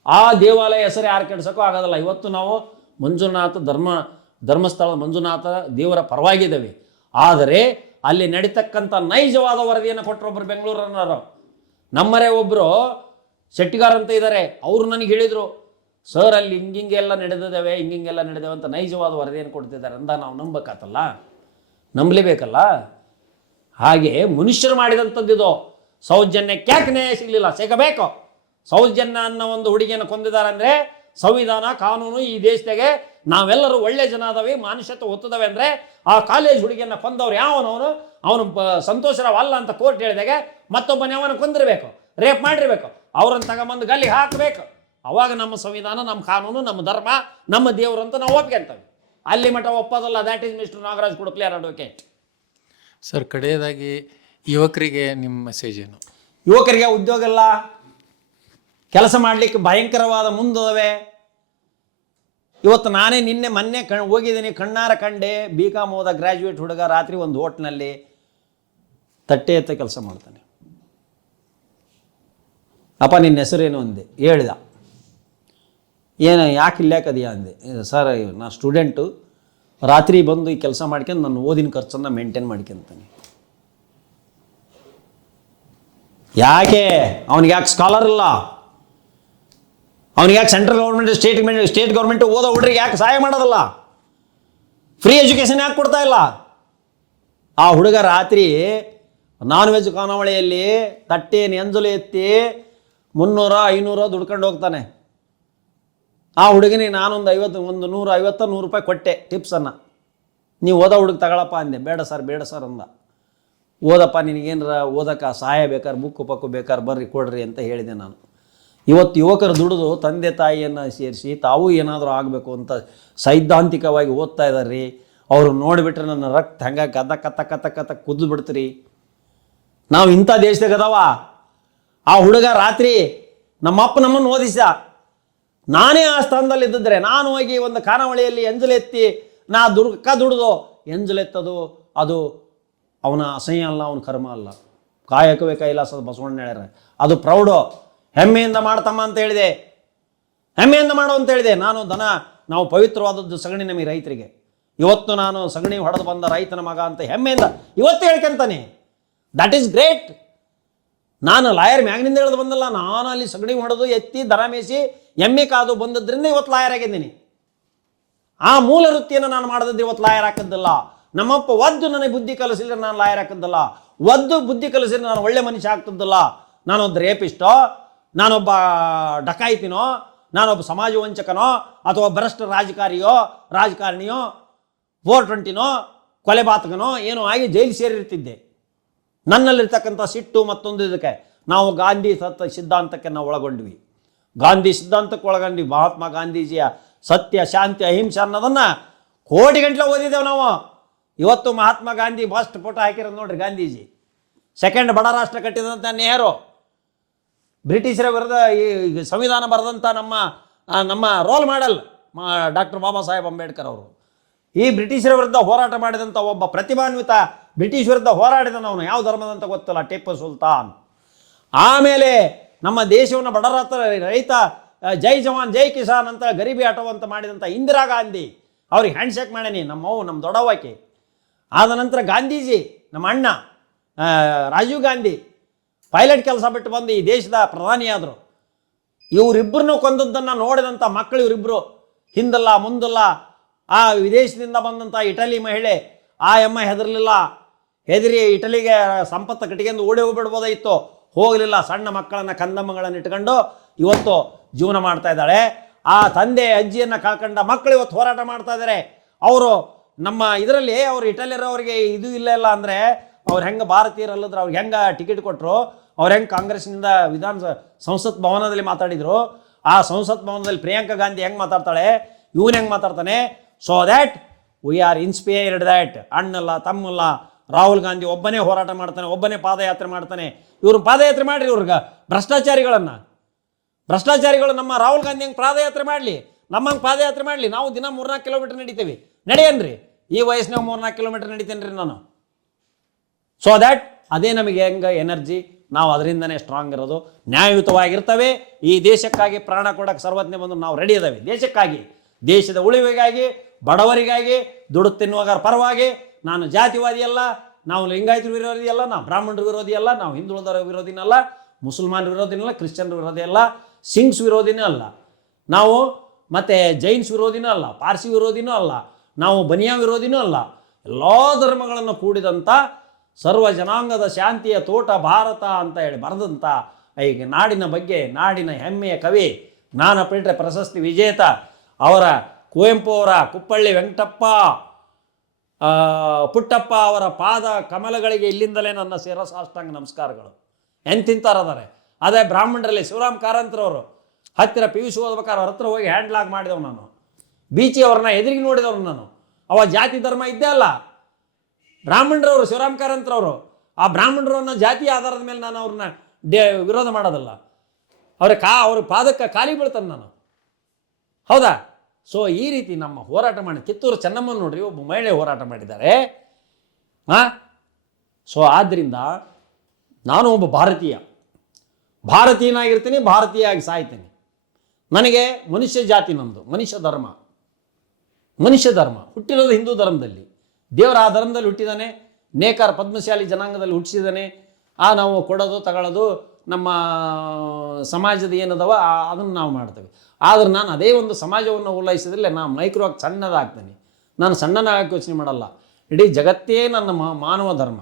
ಆ ದೇವಾಲಯ ಹೆಸರು ಯಾರು ಕೆಡ್ಸೋಕ್ಕೂ ಆಗೋದಿಲ್ಲ. ಇವತ್ತು ನಾವು ಮಂಜುನಾಥ ಧರ್ಮಸ್ಥಳದ ಮಂಜುನಾಥ ದೇವರ ಪರವಾಗಿದ್ದೇವೆ. ಆದರೆ ಅಲ್ಲಿ ನಡೀತಕ್ಕಂಥ ನೈಜವಾದ ವರದಿಯನ್ನು ಕೊಟ್ಟರೊಬ್ಬರು ಬೆಂಗಳೂರನ್ನವರು. ನಮ್ಮರೇ ಒಬ್ಬರು ಶೆಟ್ಟಿಗಾರ್ ಅಂತ ಇದ್ದಾರೆ. ಅವರು ನನಗೆ ಹೇಳಿದರು, ಸರ್ ಅಲ್ಲಿ ಹಿಂಗೆಲ್ಲ ನಡೆದಿದ್ದಾವೆ ಅಂತ ನೈಜವಾದ ವರದಿಯನ್ನು ಕೊಡ್ತಿದ್ದಾರೆ ಅಂದ ನಾವು ನಂಬಲೇಬೇಕಲ್ಲ. ಹಾಗೆ ಮನುಷ್ಯರು ಮಾಡಿದಂಥದ್ದಿದು. ಸೌಜನ್ಯಕ್ಕೆ ಯಾಕೆ ನ್ಯಾಯ ಸಿಗಲಿಲ್ಲ? ಸಿಗಬೇಕು. ಸೌಜನ್ಯ ಅನ್ನೋ ಒಂದು ಹುಡುಗಿಯನ್ನು ಕೊಂದಿದ್ದಾರೆ ಅಂದರೆ ಸಂವಿಧಾನ, ಕಾನೂನು ಈ ದೇಶದಾಗೆ ನಾವೆಲ್ಲರೂ ಒಳ್ಳೆ ಜನ ಅದಾವೆ, ಮಾನುಷ್ಯತ್ವ ಒತ್ತದವೆ ಅಂದರೆ ಆ ಕಾಲೇಜ್ ಹುಡುಗಿಯನ್ನು ಕೊಂದವ್ರು ಅವನು ಸಂತೋಷರಾವ್ ಅಲ್ಲ ಅಂತ ಕೋರ್ಟ್ ಹೇಳಿದಾಗ ಮತ್ತೊಬ್ಬನೇ ಅವನು ಕೊಂದಿರಬೇಕು, ರೇಪ್ ಮಾಡಿರಬೇಕು, ಅವ್ರನ್ನ ತಗೊಂಬಂದು ಗಲ್ಲಿಗೆ ಹಾಕಬೇಕು. ಅವಾಗ ನಮ್ಮ ಸಂವಿಧಾನ, ನಮ್ಮ ಕಾನೂನು, ನಮ್ಮ ಧರ್ಮ, ನಮ್ಮ ದೇವರು ಅಂತ ನಾವು ಒಪ್ಕೊಂತೇವೆ. ಅಲ್ಲಿ ಮಠ ಒಪ್ಪೋದಲ್ಲ. ದ್ಯಾಟ್ ಈಸ್ ಮಿಸ್ಟರ್ ನಾಗರಾಜ್ ಕುಡುಕ್ಲಿಯರ್ ಅಡ್ವೊಕೇಟ್. ಸರ್, ಕಡೆಯದಾಗಿ ಯುವಕರಿಗೆ ನಿಮ್ಮ ಮೆಸೇಜ್ ಏನು? ಯುವಕರಿಗೆ ಉದ್ಯೋಗ ಇಲ್ಲ, ಕೆಲಸ ಮಾಡಲಿಕ್ಕೆ ಭಯಂಕರವಾದ ಮುಂದವೆ. ಇವತ್ತು ನಾನೇ ಮೊನ್ನೆ ಹೋಗಿದ್ದೀನಿ, ಕಣ್ಣಾರ ಕಂಡೆ. BCom ಓದ ಗ್ರ್ಯಾಜುಯೇಟ್ ಹುಡುಗ ರಾತ್ರಿ ಒಂದು ಹೋಟ್ಲ್ನಲ್ಲಿ ತಟ್ಟೆ ಎತ್ತ ಕೆಲಸ ಮಾಡ್ತಾನೆ. ಅಪ್ಪ ನಿನ್ನ ಹೆಸರೇನು ಅಂದೆ. ಹೇಳ್ದ. ಏನು ಯಾಕೆ ಇಲ್ಲಾಕದೀಯ ಅಂದೆ. ಸರ್ ನಾ ಸ್ಟೂಡೆಂಟು, ರಾತ್ರಿ ಬಂದು ಈ ಕೆಲಸ ಮಾಡ್ಕೊಂಡು ನನ್ನ ಓದಿನ ಖರ್ಚನ್ನು ಮೇಂಟೈನ್ ಮಾಡ್ಕೊಂತಾನೆ. ಯಾಕೆ ಅವನಿಗೆ ಯಾಕೆ ಸ್ಕಾಲರ್ ಇಲ್ಲ? ಅವನಿಗೆ ಯಾಕೆ ಸೆಂಟ್ರಲ್ ಗೌರ್ಮೆಂಟ್ ಸ್ಟೇಟ್ ಗೌರ್ಮೆಂಟ್ ಓದೋ ಹುಡ್ರಿಗೆ ಯಾಕೆ ಸಹಾಯ ಮಾಡೋದಲ್ಲ? ಫ್ರೀ ಎಜುಕೇಷನ್ ಯಾಕೆ ಕೊಡ್ತಾ ಇಲ್ಲ? ಆ ಹುಡುಗ ರಾತ್ರಿ ನಾನ್ ವೆಜ್ ಖಾನಾವಳಿಯಲ್ಲಿ ತಟ್ಟೆಯನ್ನು ಎಂಜಲು ಎತ್ತಿ 300-500 ದುಡ್ಕೊಂಡು ಹೋಗ್ತಾನೆ. ಆ ಹುಡುಗನಿಗೆ ನಾನೊಂದು 150 ರೂಪಾಯಿ ಕೊಟ್ಟೆ ಟಿಪ್ಸನ್ನು. ನೀವು ಓದೋ ಹುಡುಗ ತಗೊಳಪ್ಪ ಅಂದೆ. ಬೇಡ ಸರ್ ಅಂದ. ಓದಪ್ಪ, ನಿನಗೇನಾರ ಓದಕ್ಕೆ ಸಹಾಯ ಬೇಕಾದ್ರೆ ಬುಕ್ಕು ಬೇಕಾದ್ರೆ ಬರ್ರಿ ಕೊಡ್ರಿ ಅಂತ ಹೇಳಿದೆ ನಾನು. ಇವತ್ತು ಯುವಕರು ದುಡಿದು ತಂದೆ ತಾಯಿಯನ್ನು ಸೇರಿಸಿ ತಾವೂ ಏನಾದರೂ ಆಗಬೇಕು ಅಂತ ಸೈದ್ಧಾಂತಿಕವಾಗಿ ಓದ್ತಾ ಇದ್ದಾರೆ ರೀ. ಅವರು ನೋಡಿಬಿಟ್ರೆ ನನ್ನ ರಕ್ತ ಹಂಗೆ ಕತ್ತ ಕುದ್ದು ಬಿಡ್ತೀರಿ. ನಾವು ಇಂಥ ದೇಶದಾಗ ಅದಾವ. ಆ ಹುಡುಗ ರಾತ್ರಿ ನಮ್ಮಪ್ಪ ನಮ್ಮನ್ನು ಓದಿಸ, ನಾನೇ ಆ ಸ್ಥಾನದಲ್ಲಿ ಇದ್ದಿದ್ರೆ ನಾನು ಹೋಗಿ ಒಂದು ಖಾನಾವಳಿಯಲ್ಲಿ ಎಂಜಲೆತ್ತಿ ನಾ ದುಡಿದು ಎಂಜಲೆತ್ತದು ಅದು ಅವನ ಅಸಹ್ಯ ಅಲ್ಲ, ಅವನ ಕರ್ಮ ಅಲ್ಲ. ಕಾಯಕವೇ ಕೈಲಾಸದ ಬಸವಣ್ಣ ಹೇಳ್ಯಾರ. ಅದು ಪ್ರೌಢು. ಹೆಮ್ಮೆಯಿಂದ ಮಾಡ್ತಮ್ಮ ಅಂತ ಹೇಳಿದೆ, ಹೆಮ್ಮೆಯಿಂದ ಮಾಡು ಅಂತ ಹೇಳಿದೆ. ನಾವು ಪವಿತ್ರವಾದದ್ದು ಸಗಣಿ ನಮಗೆ ರೈತರಿಗೆ. ಇವತ್ತು ನಾನು ಸಗಣಿ ಹೊಡೆದು ಬಂದ ರೈತನ ಮಗ ಅಂತ ಹೆಮ್ಮೆಯಿಂದ ಇವತ್ತು ಹೇಳ್ಕೊಂತಾನೆ. That is great. ನಾನು ಲಾಯರ್ ಮ್ಯಾಗ್ನಿಂದ ಹೇಳ್ದು ಬಂದಲ್ಲ, ನಾನು ಅಲ್ಲಿ ಸಗಣಿ ಹೊಡೆದು ಎತ್ತಿ ದನ ಮೇಯಿಸಿ ಎಮ್ಮೆ ಕಾದು ಬಂದದ್ರಿಂದ ಇವತ್ತು ಲಾಯರ್ ಆಗಿದ್ದೀನಿ. ಆ ಮೂಲ ವೃತ್ತಿಯನ್ನು ನಾನು ಮಾಡಿದ್ರೆ ಇವತ್ತು ಲಾಯರ್ ಹಾಕಿದ್ದಲ್ಲ. ನಮ್ಮಪ್ಪ ಒದ್ದು ನನಗೆ ಬುದ್ಧಿ ಕಲಿಸಿದ್ರೆ ನಾನು ಲಾಯರ್ ಹಾಕಿದ್ದಲ್ಲ. ಒದ್ದು ಬುದ್ಧಿ ಕಲಿಸಿದ್ರೆ ನಾನು ಒಳ್ಳೆ ಮನುಷ್ಯ ಆಗ್ತಿದ್ದಲ್ಲ. ನಾನೊಬ್ಬ ರೇಪಿಸ್ಟೋ, ನಾನೊಬ್ಬ ಡಕಾಯಿತಿನೋ, ನಾನೊಬ್ಬ ಸಮಾಜ ವಂಚಕನೋ ಅಥವಾ ಭ್ರಷ್ಟ ರಾಜಕಾರಣಿಯೋ 420ನೋ ಕೊಲೆಬಾತಕನೋ ಏನೋ ಆಗಿ ಜೈಲು ಸೇರಿರ್ತಿದ್ದೆ. ನನ್ನಲ್ಲಿರ್ತಕ್ಕಂಥ ಸಿಟ್ಟು ಮತ್ತೊಂದು ಇದಕ್ಕೆ ನಾವು ಗಾಂಧಿ ಸಿದ್ಧಾಂತಕ್ಕೆ ನಾವು ಒಳಗೊಂಡ್ವಿ. ಗಾಂಧಿ ಸಿದ್ಧಾಂತಕ್ಕೆ ಒಳಗೊಂಡ್ವಿ. ಮಹಾತ್ಮ ಗಾಂಧೀಜಿಯ ಸತ್ಯ, ಶಾಂತಿ, ಅಹಿಂಸೆ ಅನ್ನೋದನ್ನು ಕೋಟಿ ಗಂಟಲೆ ಓದಿದ್ದೇವೆ ನಾವು. ಇವತ್ತು ಮಹಾತ್ಮ ಗಾಂಧಿ ಫಸ್ಟ್ ಫೋಟೋ ಹಾಕಿರೋದು ನೋಡ್ರಿ ಗಾಂಧೀಜಿ. ಸೆಕೆಂಡ್ ಬಡ ರಾಷ್ಟ್ರ ಕಟ್ಟಿದಂಥ ನೆಹರು, ಬ್ರಿಟಿಷರ ವಿರುದ್ಧ ಈ ಸಂವಿಧಾನ ಬರೆದಂಥ ನಮ್ಮ role model doctor Baba Saheb Ambedkar ಅವರು. ಈ ಬ್ರಿಟಿಷರ ವಿರುದ್ಧ ಹೋರಾಟ ಮಾಡಿದಂಥ ಒಬ್ಬ ಪ್ರತಿಭಾನ್ವಿತ ಬ್ರಿಟಿಷ್ ವಿರುದ್ಧ ಹೋರಾಡಿದನವನು. ಯಾವ ಧರ್ಮದಂತ ಗೊತ್ತಿಲ್ಲ, ಟಿಪ್ಪು ಸುಲ್ತಾನ್. ಆಮೇಲೆ ನಮ್ಮ ದೇಶವನ್ನು ರೈತ ಜೈ ಜವಾನ್ ಜೈ ಕಿಸಾನ್ ಅಂತ ಗರೀಬಿ ಆಟೋ ಅಂತ ಮಾಡಿದಂಥ ಇಂದಿರಾ ಗಾಂಧಿ, ಅವ್ರಿಗೆ ಹ್ಯಾಂಡ್ಶೇಕ್ ಮಾಡೀನಿ, ನಮ್ಮ ದೊಡ್ಡವ್ವಕ್ಕೆ. ಆದ ನಂತರ ಗಾಂಧೀಜಿ, ನಮ್ಮ ಅಣ್ಣ ರಾಜೀವ್ ಗಾಂಧಿ ಪೈಲಟ್ ಕೆಲಸ ಬಿಟ್ಟು ಬಂದು ಈ ದೇಶದ ಪ್ರಧಾನಿಯಾದರು. ಇವರಿಬ್ಬರನ್ನು ಕೊಂದದ್ದನ್ನು ನೋಡಿದಂಥ ಮಕ್ಕಳು ಇವರಿಬ್ಬರು. ಹಿಂದಲ್ಲ ಮುಂದಲ್ಲ ಆ ವಿದೇಶದಿಂದ ಬಂದಂಥ ಇಟಲಿ ಮಹಿಳೆ, ಆ ಅಮ್ಮ ಹೆದರಲಿಲ್ಲ. ಹೆದರಿ ಇಟಲಿಗೆ ಸಂಪತ್ತು ಕಟ್ಟಿಗೆಂದು ಓಡಿ ಹೋಗ್ಬಿಡ್ಬೋದಾಯಿತು, ಹೋಗಲಿಲ್ಲ. ಸಣ್ಣ ಮಕ್ಕಳನ್ನು ಕಂದಮ್ಮಗಳನ್ನು ಇಟ್ಕೊಂಡು ಇವತ್ತು ಜೀವನ ಮಾಡ್ತಾ ಇದ್ದಾಳೆ. ಆ ತಂದೆ ಅಜ್ಜಿಯನ್ನು ಕಳ್ಕೊಂಡ ಮಕ್ಕಳು ಇವತ್ತು ಹೋರಾಟ ಮಾಡ್ತಾ ಇದ್ದಾರೆ. ಅವರು ನಮ್ಮ ಇದರಲ್ಲಿ ಅವರು ಇಟಲಿಯರವರಿಗೆ ಇದು ಇಲ್ಲ ಅಂದರೆ ಅವ್ರು ಹೆಂಗೆ ಭಾರತೀಯರಲ್ಲದ್ರೆ ಅವ್ರಿಗೆ ಹೆಂಗೆ ಟಿಕೆಟ್ ಕೊಟ್ಟರು, ಅವ್ರು ಹೆಂಗೆ ಕಾಂಗ್ರೆಸ್ನಿಂದ ಸಂಸತ್ ಭವನದಲ್ಲಿ ಮಾತಾಡಿದರು. ಆ ಸಂಸತ್ ಭವನದಲ್ಲಿ ಪ್ರಿಯಾಂಕಾ ಗಾಂಧಿ ಹೆಂಗೆ ಮಾತಾಡ್ತಾಳೆ, ಇವನು ಹೆಂಗೆ ಮಾತಾಡ್ತಾನೆ. So that we are inspired that ಅಣ್ಣಲ್ಲ ತಮ್ಮಲ್ಲ ರಾಹುಲ್ ಗಾಂಧಿ ಒಬ್ಬನೇ ಹೋರಾಟ ಮಾಡ್ತಾನೆ, ಒಬ್ಬನೇ ಪಾದಯಾತ್ರೆ ಮಾಡ್ತಾನೆ. ಇವರು ಪಾದಯಾತ್ರೆ ಮಾಡಿರಿ, ಇವ್ರಿಗೆ ಭ್ರಷ್ಟಾಚಾರಿಗಳು ನಮ್ಮ ರಾಹುಲ್ ಗಾಂಧಿ ಹೆಂಗೆ ಪಾದಯಾತ್ರೆ ಮಾಡಲಿ, ನಮ್ಮಂಗೆ ಪಾದಯಾತ್ರೆ ಮಾಡಲಿ. ನಾವು ದಿನ 3-4 ಕಿಲೋಮೀಟರ್ ನಡೀತೀವಿ. ನಡೆಯನ್ರಿ, ಈ ವಯಸ್ಸಿನಾಗ 3-4 ಕಿಲೋಮೀಟರ್ ನಡೀತೇನೆ ರೀ ನಾನು. ಸೊ ದ್ಯಾಟ್ ಅದೇ ನಮಗೆ ಹೆಂಗೆ ಎನರ್ಜಿ, ನಾವು ಅದರಿಂದನೇ ಸ್ಟ್ರಾಂಗ್ ಇರೋದು. ನ್ಯಾಯಯುತವಾಗಿರ್ತವೆ. ಈ ದೇಶಕ್ಕಾಗಿ ಪ್ರಾಣ ಕೊಡೋಕ್ಕೆ ಸರ್ವಜ್ಞ ಬಂದು ನಾವು ರೆಡಿ ಇದ್ದಾವೆ. ದೇಶಕ್ಕಾಗಿ, ದೇಶದ ಉಳಿವಿಗಾಗಿ, ಬಡವರಿಗಾಗಿ, ದುಡ್ಡು ತಿನ್ನುವರ ಪರವಾಗಿ. ನಾನು ಜಾತಿವಾದಿ ಅಲ್ಲ, ನಾವು ಲಿಂಗಾಯತರ ವಿರೋಧಿ ಅಲ್ಲ, ನಾವು ಬ್ರಾಹ್ಮಣರ ವಿರೋಧಿ ಅಲ್ಲ, ನಾವು ಹಿಂದುಳಿದವರ ವಿರೋಧಿನಲ್ಲ, ಮುಸಲ್ಮಾನ್ ವಿರೋಧಿನಲ್ಲ, ಕ್ರಿಶ್ಚಿಯನ್ ವಿರೋಧಿ ಅಲ್ಲ, ಸಿಂಗ್ಸ್ ವಿರೋಧಿನೂ ಅಲ್ಲ, ನಾವು ಮತ್ತು ಜೈನ್ಸ್ ವಿರೋಧಿನೂ ಅಲ್ಲ, ಪಾರ್ಸಿ ವಿರೋಧಿನೂ ಅಲ್ಲ, ನಾವು ಬನಿಯಾ ವಿರೋಧಿನೂ ಅಲ್ಲ. ಎಲ್ಲ ಧರ್ಮಗಳನ್ನು ಕೂಡಿದಂಥ ಸರ್ವ ಜನಾಂಗದ ಶಾಂತಿಯ ತೋಟ ಭಾರತ ಅಂತ ಹೇಳಿ ಬರೆದಂಥ ಈಗ ನಾಡಿನ ಬಗ್ಗೆ, ನಾಡಿನ ಹೆಮ್ಮೆಯ ಕವಿ, ಜ್ಞಾನಪೀಠ ಪ್ರಶಸ್ತಿ ವಿಜೇತ ಅವರ ಕುವೆಂಪು ಅವರ ಕುಪ್ಪಳ್ಳಿ ವೆಂಕಟಪ್ಪ ಪುಟ್ಟಪ್ಪ ಅವರ ಪಾದ ಕಮಲಗಳಿಗೆ ಇಲ್ಲಿಂದಲೇ ನನ್ನ ಶಿರಸಾಷ್ಟಾಂಗ ನಮಸ್ಕಾರಗಳು. ಎಂತಿಂತಾರದಾರೆ. ಅದೇ ಬ್ರಾಹ್ಮಣರಲ್ಲಿ ಶಿವರಾಮ್ ಕಾರಂತರವರು ಹತ್ತಿರ PUC ಓದ್ಬೇಕಾದ್ರೆ ಅವ್ರ ಹತ್ರ ಹೋಗಿ ಹ್ಯಾಂಡ್ಲಾಗ್ ಮಾಡಿದವು ನಾನು. ಬೀಚಿ ಅವ್ರನ್ನ ಎದುರಿಗೆ ನೋಡಿದವ್ರು ನಾನು. ಅವ ಜಾತಿ ಧರ್ಮ ಇದ್ದೇ ಅಲ್ಲ. ಬ್ರಾಹ್ಮಣರವರು ಶಿವರಾಮ್ ಕಾರಂತರವರು ಆ ಬ್ರಾಹ್ಮಣರನ್ನ ಜಾತಿ ಆಧಾರದ ಮೇಲೆ ನಾನು ಅವ್ರನ್ನ ವಿರೋಧ ಮಾಡೋದಲ್ಲ. ಅವ್ರ ಪಾದಕ್ಕೆ ಖಾಲಿ ಬೀಳ್ತಾನೆ ನಾನು, ಹೌದಾ? ಸೊ ಈ ರೀತಿ ನಮ್ಮ ಹೋರಾಟ ಮಾಡಿ ಕಿತ್ತೂರು ಚೆನ್ನಮ್ಮನ ನೋಡ್ರಿ, ಒಬ್ಬ ಮಹಿಳೆ ಹೋರಾಟ ಮಾಡಿದ್ದಾರೆ. ಸೊ ಆದ್ದರಿಂದ ನಾನು ಒಬ್ಬ ಭಾರತೀಯನಾಗಿರ್ತೀನಿ, ಭಾರತೀಯಾಗಿ ಸಾಯ್ತೀನಿ. ನನಗೆ ಮನುಷ್ಯ ಜಾತಿ, ನಮ್ಮದು ಮನುಷ್ಯ ಧರ್ಮ ಹುಟ್ಟಿರೋದು ಹಿಂದೂ ಧರ್ಮದಲ್ಲಿ. ದೇವರ ಆ ಧರ್ಮದಲ್ಲಿ ಹುಟ್ಟಿದ್ದಾನೆ. ನೇಕಾರ ಪದ್ಮಶಾಲಿ ಜನಾಂಗದಲ್ಲಿ ಹುಟ್ಟಿಸಿದ್ದಾನೆ. ನಾವು ಕೊಡೋದು ತಗೊಳ್ಳೋದು ನಮ್ಮ ಸಮಾಜದ ಏನದವ ಅದನ್ನು ನಾವು ಮಾಡ್ತೇವೆ. ಆದರೆ ನಾನು ಅದೇ ಒಂದು ಸಮಾಜವನ್ನು ಓಲೈಸಿದ್ರೆ ನಾನು ಮೈಕ್ರೋಗಿ ಸಣ್ಣದಾಗ್ತೇನೆ. ನಾನು ಸಣ್ಣನಾಗಕ್ಕೆ ಯೋಚನೆ ಮಾಡಲ್ಲ. ಇಡೀ ಜಗತ್ತೇ ನನ್ನ ಮಾನವ ಧರ್ಮ.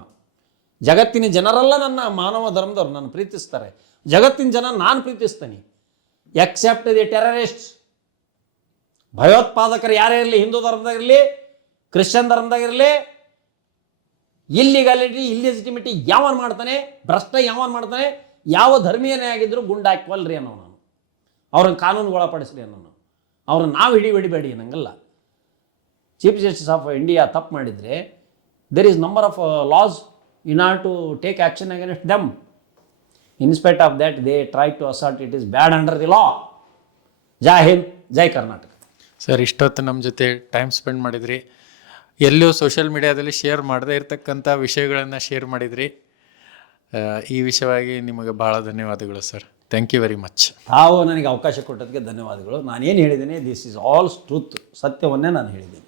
ಜಗತ್ತಿನ ಜನರೆಲ್ಲ ನನ್ನ ಮಾನವ ಧರ್ಮದವ್ರು ನನ್ನ ಪ್ರೀತಿಸ್ತಾರೆ. ಜಗತ್ತಿನ ಜನ ನಾನು ಪ್ರೀತಿಸ್ತೇನೆ, ಎಕ್ಸೆಪ್ಟ್ ದಿ ಟೆರರಿಸ್ಟ್. ಭಯೋತ್ಪಾದಕರು ಯಾರೇ ಇರಲಿ, ಹಿಂದೂ ಧರ್ಮದಾಗಿರಲಿ, ಕ್ರಿಶ್ಚಿಯನ್ ಧರ್ಮದಾಗಿರಲಿ, ಇಲ್ಲಿಗಾಲಿಟಿ ಇಲ್ಲಿಜಿಟಿಮಿಟಿ ಯಾವನ್ ಮಾಡ್ತಾನೆ, ಭ್ರಷ್ಟ ಯಾವನ್ ಮಾಡ್ತಾನೆ, ಯಾವ ಧರ್ಮೀಯನೇ ಆಗಿದ್ರು ಗುಂಡು ಹಾಕ್ವಲ್ರಿ ಅನ್ನೋ ನಾನು. ಅವ್ರನ್ನ ಕಾನೂನುಗೆ ಒಳಪಡಿಸ್ರಿ ಅನ್ನೋ. ಅವ್ರನ್ನ ನಾವು ಹಿಡಿಬೇಡಿ ಅನ್ನಂಗಲ್ಲ. ಚೀಫ್ ಜಸ್ಟಿಸ್ ಆಫ್ ಇಂಡಿಯಾ ತಪ್ಪು ಮಾಡಿದರೆ there is number of laws in ಆರ್ to take action against them. In spite of that they try to assert it is bad under the law. ಜೈ ಹಿಂದ್, ಜೈ ಕರ್ನಾಟಕ. ಸರ್, ಇಷ್ಟೊತ್ತು ನಮ್ಮ ಜೊತೆ ಟೈಮ್ ಸ್ಪೆಂಡ್ ಮಾಡಿದ್ರಿ. ಎಲ್ಲೂ ಸೋಷಿಯಲ್ ಮೀಡಿಯಾದಲ್ಲಿ ಶೇರ್ ಮಾಡದೇ ಇರತಕ್ಕಂಥ ವಿಷಯಗಳನ್ನು ಶೇರ್ ಮಾಡಿದ್ರಿ. ಈ ವಿಷಯವಾಗಿ ನಿಮಗೆ ಭಾಳ ಧನ್ಯವಾದಗಳು sir. Thank you very much. ತಾವು ನನಗೆ ಅವಕಾಶ ಕೊಟ್ಟದಕ್ಕೆ ಧನ್ಯವಾದಗಳು. ನಾನೇನು ಹೇಳಿದ್ದೀನಿ, ದಿಸ್ ಈಸ್ ಆಲ್ ಟ್ರೂತ್, ಸತ್ಯವನ್ನೇ ನಾನು ಹೇಳಿದ್ದೀನಿ.